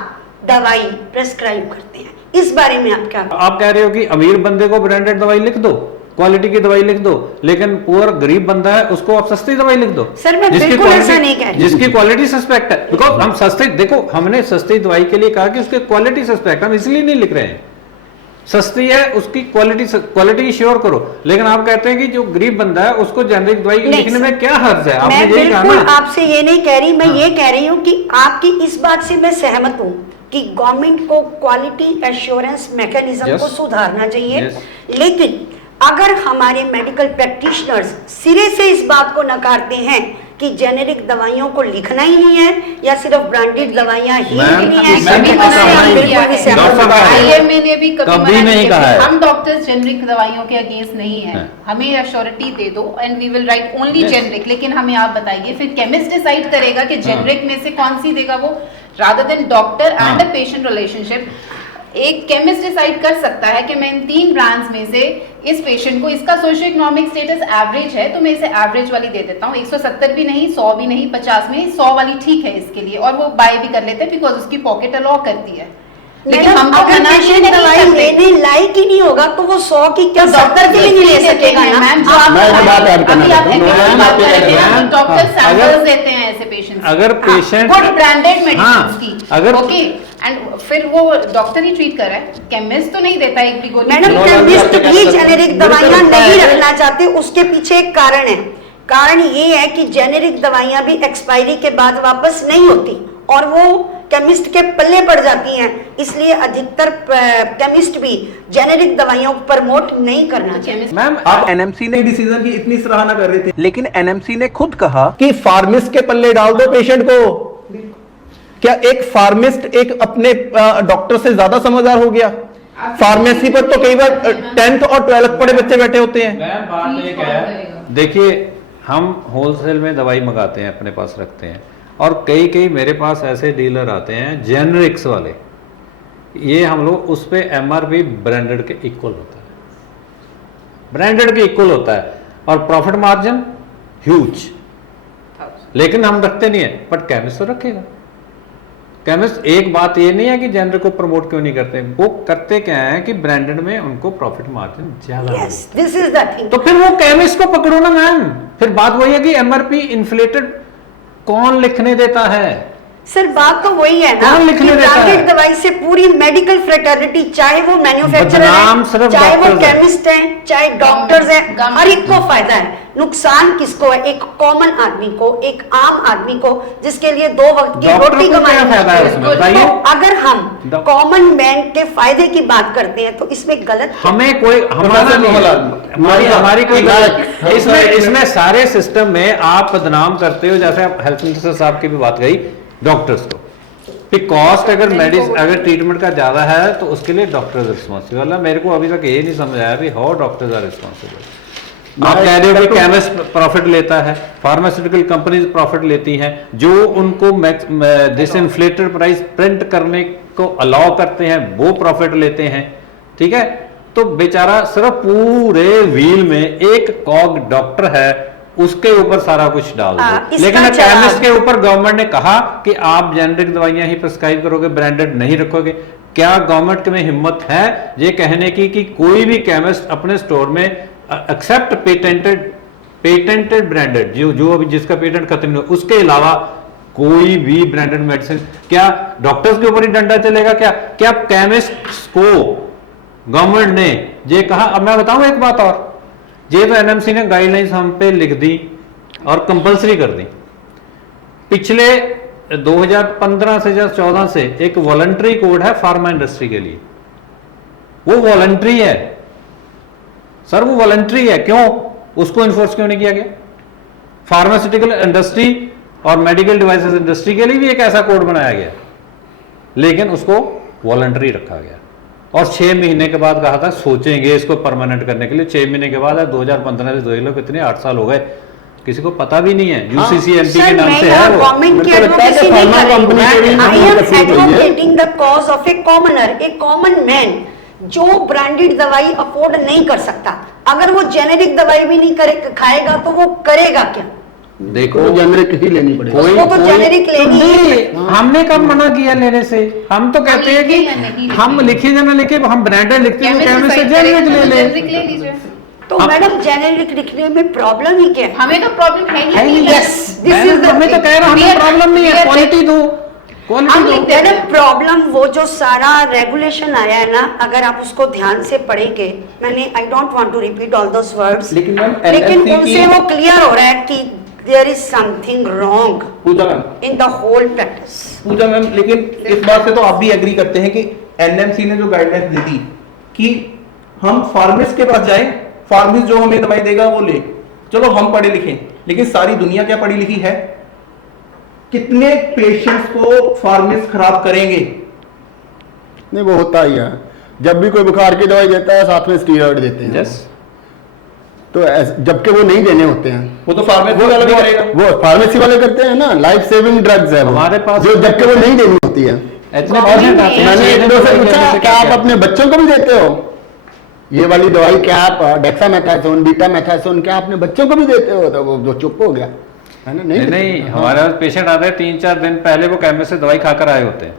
दवाई प्रेस्क्राइब करते हैं। इस बारे में आप क्या आप कह रहे हो कि अमीर बंदे को ब्रांडेड दवाई लिख दो, क्वालिटी की दवाई लिख दो, लेकिन पुअर गरीब बंदा है उसको आप सस्ती दवाई लिख दो। सर मैं बिल्कुल ऐसा नहीं कह रही, जिसकी क्वालिटी सस्पेक्ट है, बिकॉज हम सस्ते, देखो हमने सस्ती दवाई के लिए कहा कि उसकी क्वालिटी सस्पेक्ट, हम इसलिए नहीं लिख रहे हैं। सस्ती है उसकी क्वालिटी श्योर करो, लेकिन आप कहते हैं कि जो गरीब बंदा है उसको जेनरिक दवाई लिखने में क्या हर्ज है। मैं बिल्कुल आपसे ये नहीं कह रही, मैं ये कह रही हूँ कि आपकी इस बात से मैं सहमत हूँ कि गवर्नमेंट को क्वालिटी एश्योरेंस मैकेनिज्म को सुधारना चाहिए, लेकिन अगर हमारे मेडिकल प्रैक्टिशनर्स सिरे से इस बात को नकारते हैं कि जेनेरिक दवाइयों को लिखना ही नहीं है या सिर्फ ब्रांडेड दवाइयां ही लिखनी है, IMA ने भी कभी नहीं कहा है। हम डॉक्टर्स जेनेरिक दवाइयों के अगेंस्ट नहीं है, हमें एश्योरिटी दे दो and we will write only generic. लेकिन हमें आप बताइए, फिर केमिस्ट डिसाइड करेगा कि जेनेरिक में से कौन सी देगा वो, rather than doctor and the patient relationship. एक केमिस्ट डिसाइड कर सकता है कि मैं इन 3 ब्रांड्स में से इस पेशेंट को, इसका सोशियो इकोनॉमिक स्टेटस एवरेज है तो मैं इसे एवरेज वाली दे देता हूँ, 170 भी नहीं, 100 भी नहीं, 50 में 100 वाली ठीक है इसके लिए, और वो बाय भी कर लेते हैं बिकॉज उसकी पॉकेट अलाउ करती है। लेकिन हम अगर पेशेंट दवाई लेने लायक ही नहीं होगा तो वो 100 की क्या 70 की भी ले सकेगा ना। मैं बात ऐड करना चाहता हूं, डॉक्टर सैंपल्स देते हैं ऐसे पेशेंट्स, अगर पेशेंट गुड ब्रांडेड मेडिसिन की, अगर ओके, एंड फिर वो डॉक्टर ही ट्रीट कर रहा है, केमिस्ट तो नहीं देता एक भी गोली। मैडम केमिस्ट भी जेनेरिक दवाइयां नहीं रखना चाहते, उसके पीछे एक कारण है। कारण ये है कि जेनेरिक दवाइयां भी एक्सपायरी के बाद वापस नहीं होती और वो केमिस्ट के पल्ले पड़ जाती हैं, इसलिए अधिकतर केमिस्ट भी जेनेरिक दवाइयों को प्रमोट नहीं करना चाहिए। मैम आप NMC ने डिसीजन की इतनी सराहना कर रहे थे, लेकिन NMC ने खुद कहा कि फार्मिस्ट के पल्ले डाल दो पेशेंट को। क्या एक फार्मिस्ट एक अपने डॉक्टर से ज्यादा समझदार हो गया? फार्मेसी पर तो कई बार 10th और 12th पढ़े बच्चे बैठे होते हैं। मैम बात एक है, देखिए हम होलसेल में दवाई मंगाते हैं, अपने पास रखते हैं, और कई मेरे पास ऐसे डीलर आते हैं जेनरिक्स वाले, ये हम लोग उस पे एमआरपी ब्रांडेड के इक्वल होता है, ब्रांडेड के इक्वल होता है, और प्रॉफिट मार्जिन ह्यूज, लेकिन हम रखते नहीं है, बट केमिस्ट तो रखेगा। केमिस्ट, एक बात ये नहीं है कि जेनरिक को प्रमोट क्यों नहीं करते, वो करते क्या है कि ब्रांडेड में उनको प्रॉफिट मार्जिन ज्यादा है। Yes, this is the thing. तो फिर वो केमिस्ट को पकड़ो ना मैम, फिर बात वही है कि एमआरपी इन्फ्लेटेड कौन लिखने देता है? सर बात तो वही है ना कौन कि लिखने देता है? ब्रांडेड दवाई से पूरी मेडिकल फ्रेटर्निटी, चाहे वो मैन्युफैक्चरर बदनाम है, सिर्फ चाहे वो डॉक्टर्स हैं। केमिस्ट है, चाहे डॉक्टर्स है, हर एक को फायदा है। नुकसान किसको है? एक कॉमन आदमी को, एक आम आदमी को, जिसके लिए 2 वक्त की डॉक्टर रोटी को क्या कमानी फायदा है मुश्किल उसमें? है। बताइए। तो अगर हम कॉमन मैन के फायदे की बात करते हैं तो इसमें गलत क्या? हमें कोई हमारा नहीं है, हमारी कोई गलत, इसमें सारे सिस्टम में आप बदनाम करते हो, जैसे आप हेल्थ मिनिस्टर साहब की भी बात गई, डॉक्टर्स को कॉस्ट अगर मेडिसिन अगर ट्रीटमेंट का ज्यादा है तो उसके लिए डॉक्टर्स रिस्पॉन्सिबल है। मेरे को अभी तक ये नहीं समझ आया भी हाउ डॉक्टर्स आर रिस्पॉन्सिबल। आप कह रहे हो कि केमिस्ट प्रॉफिट लेता है, फार्मास्यूटिकल कंपनीज प्रॉफिट लेती हैं, जो उनको डिसइंफ्लेटेड प्राइस प्रिंट करने को अलाउ करते हैं वो प्रॉफिट लेते हैं, ठीक है। तो बेचारा सिर्फ पूरे व्हील में एक कॉग डॉक्टर है, उसके ऊपर सारा कुछ डाल दो। लेकिन केमिस्ट के ऊपर गवर्नमेंट ने कहा कि आप जेनरिक दवाइयां ही प्रिस्क्राइब करोगे, ब्रांडेड नहीं रखोगे। क्या गवर्नमेंट में हिम्मत है ये कहने की कि कोई भी केमिस्ट अपने स्टोर में एक्सेप्ट पेटेंटेड ब्रांडेड, जो अभी जिसका पेटेंट खत्म नहीं हुआ, उसके अलावा कोई भी ब्रांडेड मेडिसिन, क्या डॉक्टर्स के ऊपर ही डंडा चलेगा? क्या केमिस्ट को गवर्नमेंट ने ये कहा? अब मैं बताऊं एक बात और, ये तो एनएमसी ने गाइडलाइंस हम पे लिख दी और कंपलसरी कर दी। पिछले 2015 से या 14 से एक वॉलंटरी कोड है फार्मा इंडस्ट्री के लिए, वो वॉलंटरी है सर, वो वॉलंटरी है। क्यों उसको इन्फोर्स क्यों नहीं किया गया? फार्मास्यूटिकल इंडस्ट्री और मेडिकल डिवाइसेस इंडस्ट्री के लिए भी एक ऐसा कोड बनाया गया, लेकिन उसको वॉलंटरी रखा गया। और 6 महीने के बाद कहा था सोचेंगे इसको परमानेंट करने के लिए। 6 महीने के बाद 2015 से 2000 कितने 8 साल हो गए, किसी को पता भी नहीं है। यूसीसीएमपी के नाम से है वो। गवर्नमेंट की एडवोकेसी नहीं कर रही। I am advocating the cause of A commoner, A common man जो ब्रांडेड दवाई अफोर्ड नहीं कर सकता। अगर वो जेनेरिक दवाई भी नहीं खाएगा तो वो करेगा क्या? देखो तो जेनेरिक ही लेनी पड़ेगी। उसको तो जेनेरिक लेनी है। हमने कब मना किया लेने से? हम तो कहते हैं कि हम लिखे या ना लिखे, हम ब्रांडेड लिखते हैं, केमिस्ट से जेनेरिक ले ले। तो मैडम जेनेरिक लिखने में प्रॉब्लम ही क्या है? हमें तो प्रॉब्लम है ही नहीं। यस, दिस इज द हमें तो कह रहा हमें प्रॉब्लम नहीं है, क्वालिटी दो, क्वालिटी दो। मैडम प्रॉब्लम वो जो सारा रेगुलेशन आया है ना, अगर आप उसको ध्यान से पढ़ेंगे, मैंने I don't want to repeat all those words, लेकिन मैम लेकिन उनसे वो क्लियर हो रहा है कि there is something wrong Pooja ma'am, in the whole practice. Pooja ma'am, लेकिन इस बात से तो आप भी एग्री करते हैं कि एनएमसी ने जो गाइडलाइंस दी थी कि हम फार्मेसिस्ट के पास जाएं, फार्मेसिस्ट जो हमें दवाई देगा वो ले। चलो हम पढ़े लिखे, लेकिन सारी दुनिया क्या पढ़ी लिखी है? कितने पेशेंट्स को फार्मेसिस्ट खराब करेंगे? नहीं, वो होता ही है। जब भी कोई बुखार की दवाई देता है साथ में स्टीरॉइड देते हैं। यस, तो जबकि वो नहीं देने होते हैं, वो तो फार्मेसी वाला भी करेगा। वो फार्मेसी वाले करते हैं ना, लाइफ सेविंग ड्रग्स है वो, हमारे पास जो जबकि वो नहीं देनी होती है। इतने पेशेंट आते हैं। मैंने एक दो से पूछा क्या आप अपने बच्चों को भी देते हो ये वाली दवाई? क्या आप डेक्सामेथासोन, बीटामेथासोन क्या अपने बच्चों को भी देते हो? तो वो चुप हो गया है ना। नहीं, हमारे पास पेशेंट आते हैं 3-4 दिन पहले वो केमिस्ट से दवाई खाकर आए होते हैं।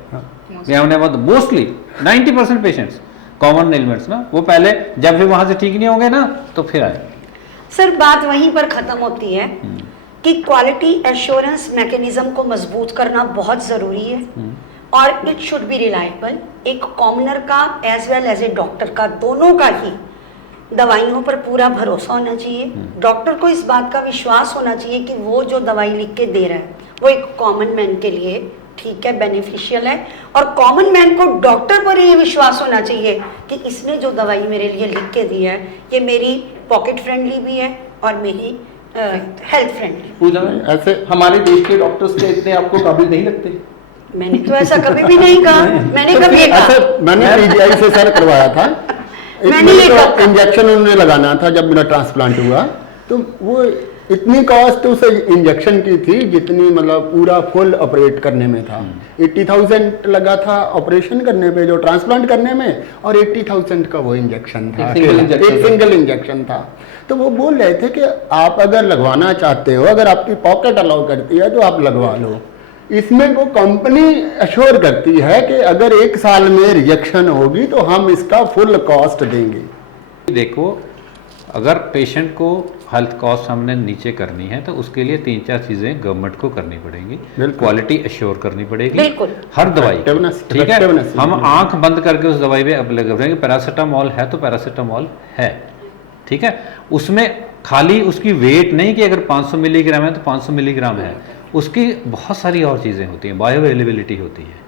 हमने बहुत मोस्टली 90% पेशेंट्स कॉमन एलिमेंट्स ना, वो पहले जब भी वहां से ठीक नहीं होंगे ना तो फिर आए। सर बात वहीं पर खत्म होती है कि क्वालिटी एश्योरेंस मैकेनिज्म को मजबूत करना बहुत जरूरी है और इट शुड बी रिलायबल। एक कॉमनर का as well as a doctor का, दोनों का ही दवाइयों पर पूरा भरोसा होना चाहिए। डॉक्टर को इस बात का विश्वास होना चाहिए कि वो जो दवाई लिख के दे रहा है वो एक कॉमन मैन के लिए ठीक है, बेनिफिशियल है। और कॉमन मैन को डॉक्टर पर ये विश्वास होना चाहिए कि इसने जो दवाई मेरे लिए लिख के दी है ये मेरी पॉकेट फ्रेंडली भी है और मेरी हेल्थ फ्रेंडली। पूजा मैम, ऐसे हमारे देश के डॉक्टर्स के इतने आपको काबिल नहीं लगते? मैंने तो ऐसा कभी भी नहीं कहा, मैंने कभी ये कहा। अच्छा, मैंने पीजीआई से सर करवाया था, मैंने ये कहा। इंजेक्शन उन्हें लगाना था जब मेरा ट्रांसप्लांट हुआ, तो वो इतनी कॉस्ट उस इंजेक्शन की थी जितनी मतलब पूरा फुल ऑपरेट करने में था। 80,000 लगा था ऑपरेशन करने पे, जो ट्रांसप्लांट करने में, और 80,000 का वो इंजेक्शन था, एक सिंगल इंजेक्शन था। तो वो बोल रहे थे कि आप अगर लगवाना चाहते हो, अगर आपकी पॉकेट अलाउ करती है तो आप लगवा लो। इसमें वो कंपनी अश्योर करती है कि अगर 1 साल में रिजेक्शन होगी तो हम इसका फुल कॉस्ट देंगे। देखो, अगर पेशेंट को हेल्थ कॉस्ट हमने नीचे करनी है तो उसके लिए 3-4 चीज़ें गवर्नमेंट को करनी पड़ेंगी। क्वालिटी अश्योर करनी पड़ेगी बिल्कुल। हर दवाई की, Effectiveness, ठीक है। effectiveness, हम आंख बंद करके उस दवाई पे अप्लाई करेंगे। पैरासीटामॉल है तो पैरासीटामॉल है, ठीक है। उसमें खाली उसकी वेट नहीं कि अगर 500 मिलीग्राम है तो 500 मिलीग्राम है, उसकी बहुत सारी और चीज़ें होती हैं, बायो अवेलेबिलिटी होती है,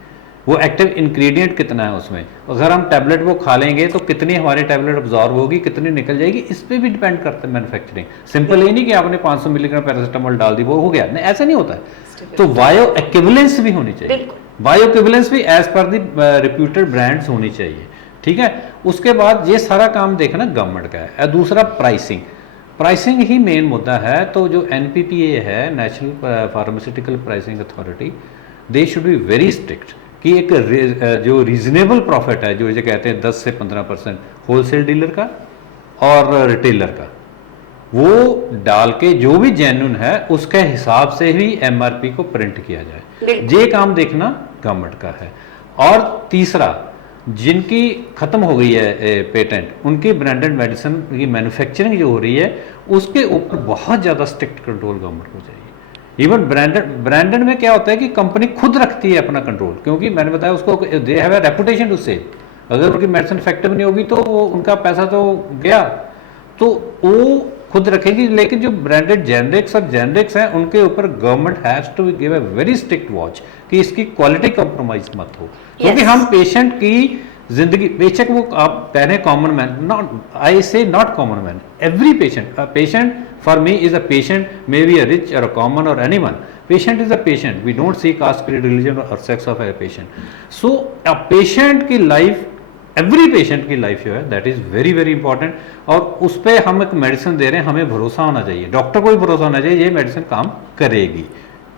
वो एक्टिव इंग्रेडिएंट कितना है उसमें। अगर हम टैबलेट वो खा लेंगे तो कितनी हमारी टैबलेट अब्जॉर्ब होगी, कितनी निकल जाएगी, इस पर भी डिपेंड करता है मैन्युफैक्चरिंग। सिंपल ही नहीं कि आपने 500 मिलीग्राम पैरासीटामोल डाल दी वो हो गया, नहीं, ऐसा नहीं होता है। तो बायो एक्विवेलेंस भी होनी चाहिए, बायो एक्विवेलेंस भी as per the reputed brands होनी चाहिए, ठीक है। उसके बाद ये सारा काम देखना गवर्नमेंट का है। दूसरा प्राइसिंग, प्राइसिंग ही मेन मुद्दा है। तो जो NPPA है, national pharmaceutical pricing authority, they should be very strict कि एक जो रीजनेबल प्रॉफिट है, जो ये कहते हैं 10 से 15% होलसेल डीलर का और रिटेलर का, वो डाल के जो भी जेन्युइन है उसके हिसाब से ही MRP को प्रिंट किया जाए। ये काम देखना गवर्नमेंट का है। और तीसरा, जिनकी खत्म हो गई है पेटेंट, उनकी ब्रांडेड मेडिसिन की मैन्युफैक्चरिंग जो हो रही है उसके ऊपर बहुत ज़्यादा स्ट्रिक्ट कंट्रोल गवर्नमेंट को चाहिए। इवन ब्रांडेड में क्या होता है कि कंपनी खुद रखती है अपना कंट्रोल, क्योंकि मैंने बताया उसको they have a reputation to sell. अगर उनकी मेडिसिन इफेक्टिव नहीं होगी तो वो उनका पैसा तो गया, तो वो खुद रखेगी। लेकिन जो ब्रांडेड जेनरिक्स और जेनरिक्स हैं उनके ऊपर government has to give a very strict watch कि इसकी क्वालिटी कॉम्प्रोमाइज मत हो, क्योंकि हम पेशेंट की जिंदगी, बेशक वो आप कह रहे हैं कॉमन मैन, नॉट, आई से not common man, every patient for me is a patient, may be a rich और अ कॉमन और anyone, patient is a patient, we don't see caste, creed, religion or sex of a patient. So a patient की life, every patient की life जो है that is very very important, और उस पर हम एक मेडिसिन दे रहे हैं, हमें भरोसा होना चाहिए, डॉक्टर को भी भरोसा होना चाहिए ये मेडिसिन काम करेगी,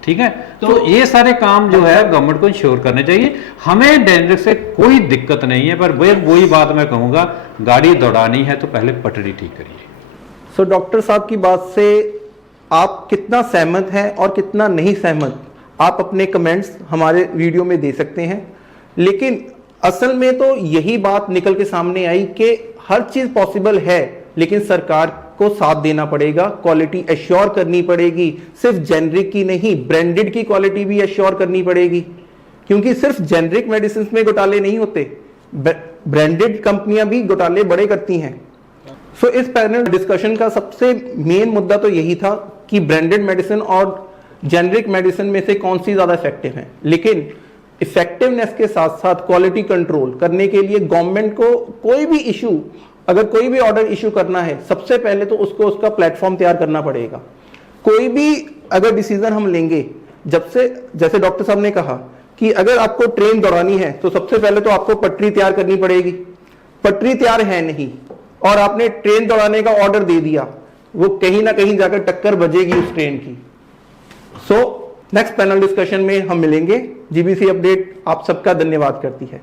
ठीक है। तो ये सारे काम जो है गवर्नमेंट को इंश्योर करने चाहिए। हमें डेंजर से कोई दिक्कत नहीं है, पर वही बात मैं कहूँगा, गाड़ी दौड़ानी है तो पहले पटरी ठीक करिए। सो डॉक्टर साहब की बात से आप कितना सहमत हैं और कितना नहीं सहमत, आप अपने कमेंट्स हमारे वीडियो में दे सकते हैं। लेकिन असल में तो यही बात निकल के सामने आई कि हर चीज पॉसिबल है, लेकिन सरकार को साथ देना पड़ेगा, क्वालिटी एश्योर करनी पड़ेगी, सिर्फ जेनरिक की नहीं, ब्रांडेड की क्वालिटी भी एश्योर करनी पड़ेगी, क्योंकि सिर्फ जेनरिक मेडिसिन में घोटाले नहीं होते, ब्रांडेड कंपनियां भी घोटाले बड़े करती हैं। सो इस पैनल डिस्कशन का सबसे मेन मुद्दा तो यही था कि ब्रांडेड मेडिसिन और जेनरिक मेडिसिन में से कौन सी ज्यादा इफेक्टिव है। लेकिन इफेक्टिवनेस के साथ साथ क्वालिटी कंट्रोल करने के लिए गवर्नमेंट को कोई भी इशू, अगर कोई भी ऑर्डर इशू करना है, सबसे पहले तो उसको उसका प्लेटफॉर्म तैयार करना पड़ेगा। कोई भी अगर डिसीजन हम लेंगे, जब से जैसे डॉक्टर साहब ने कहा कि अगर आपको ट्रेन दौड़ानी है तो सबसे पहले तो आपको पटरी तैयार करनी पड़ेगी, पटरी तैयार है नहीं और आपने ट्रेन दौड़ाने का ऑर्डर दे दिया, वो कहीं ना कहीं जाकर टक्कर बजेगी उस ट्रेन की। सो नेक्स्ट पैनल डिस्कशन में हम मिलेंगे। जीबीसी अपडेट आप सबका धन्यवाद करती है।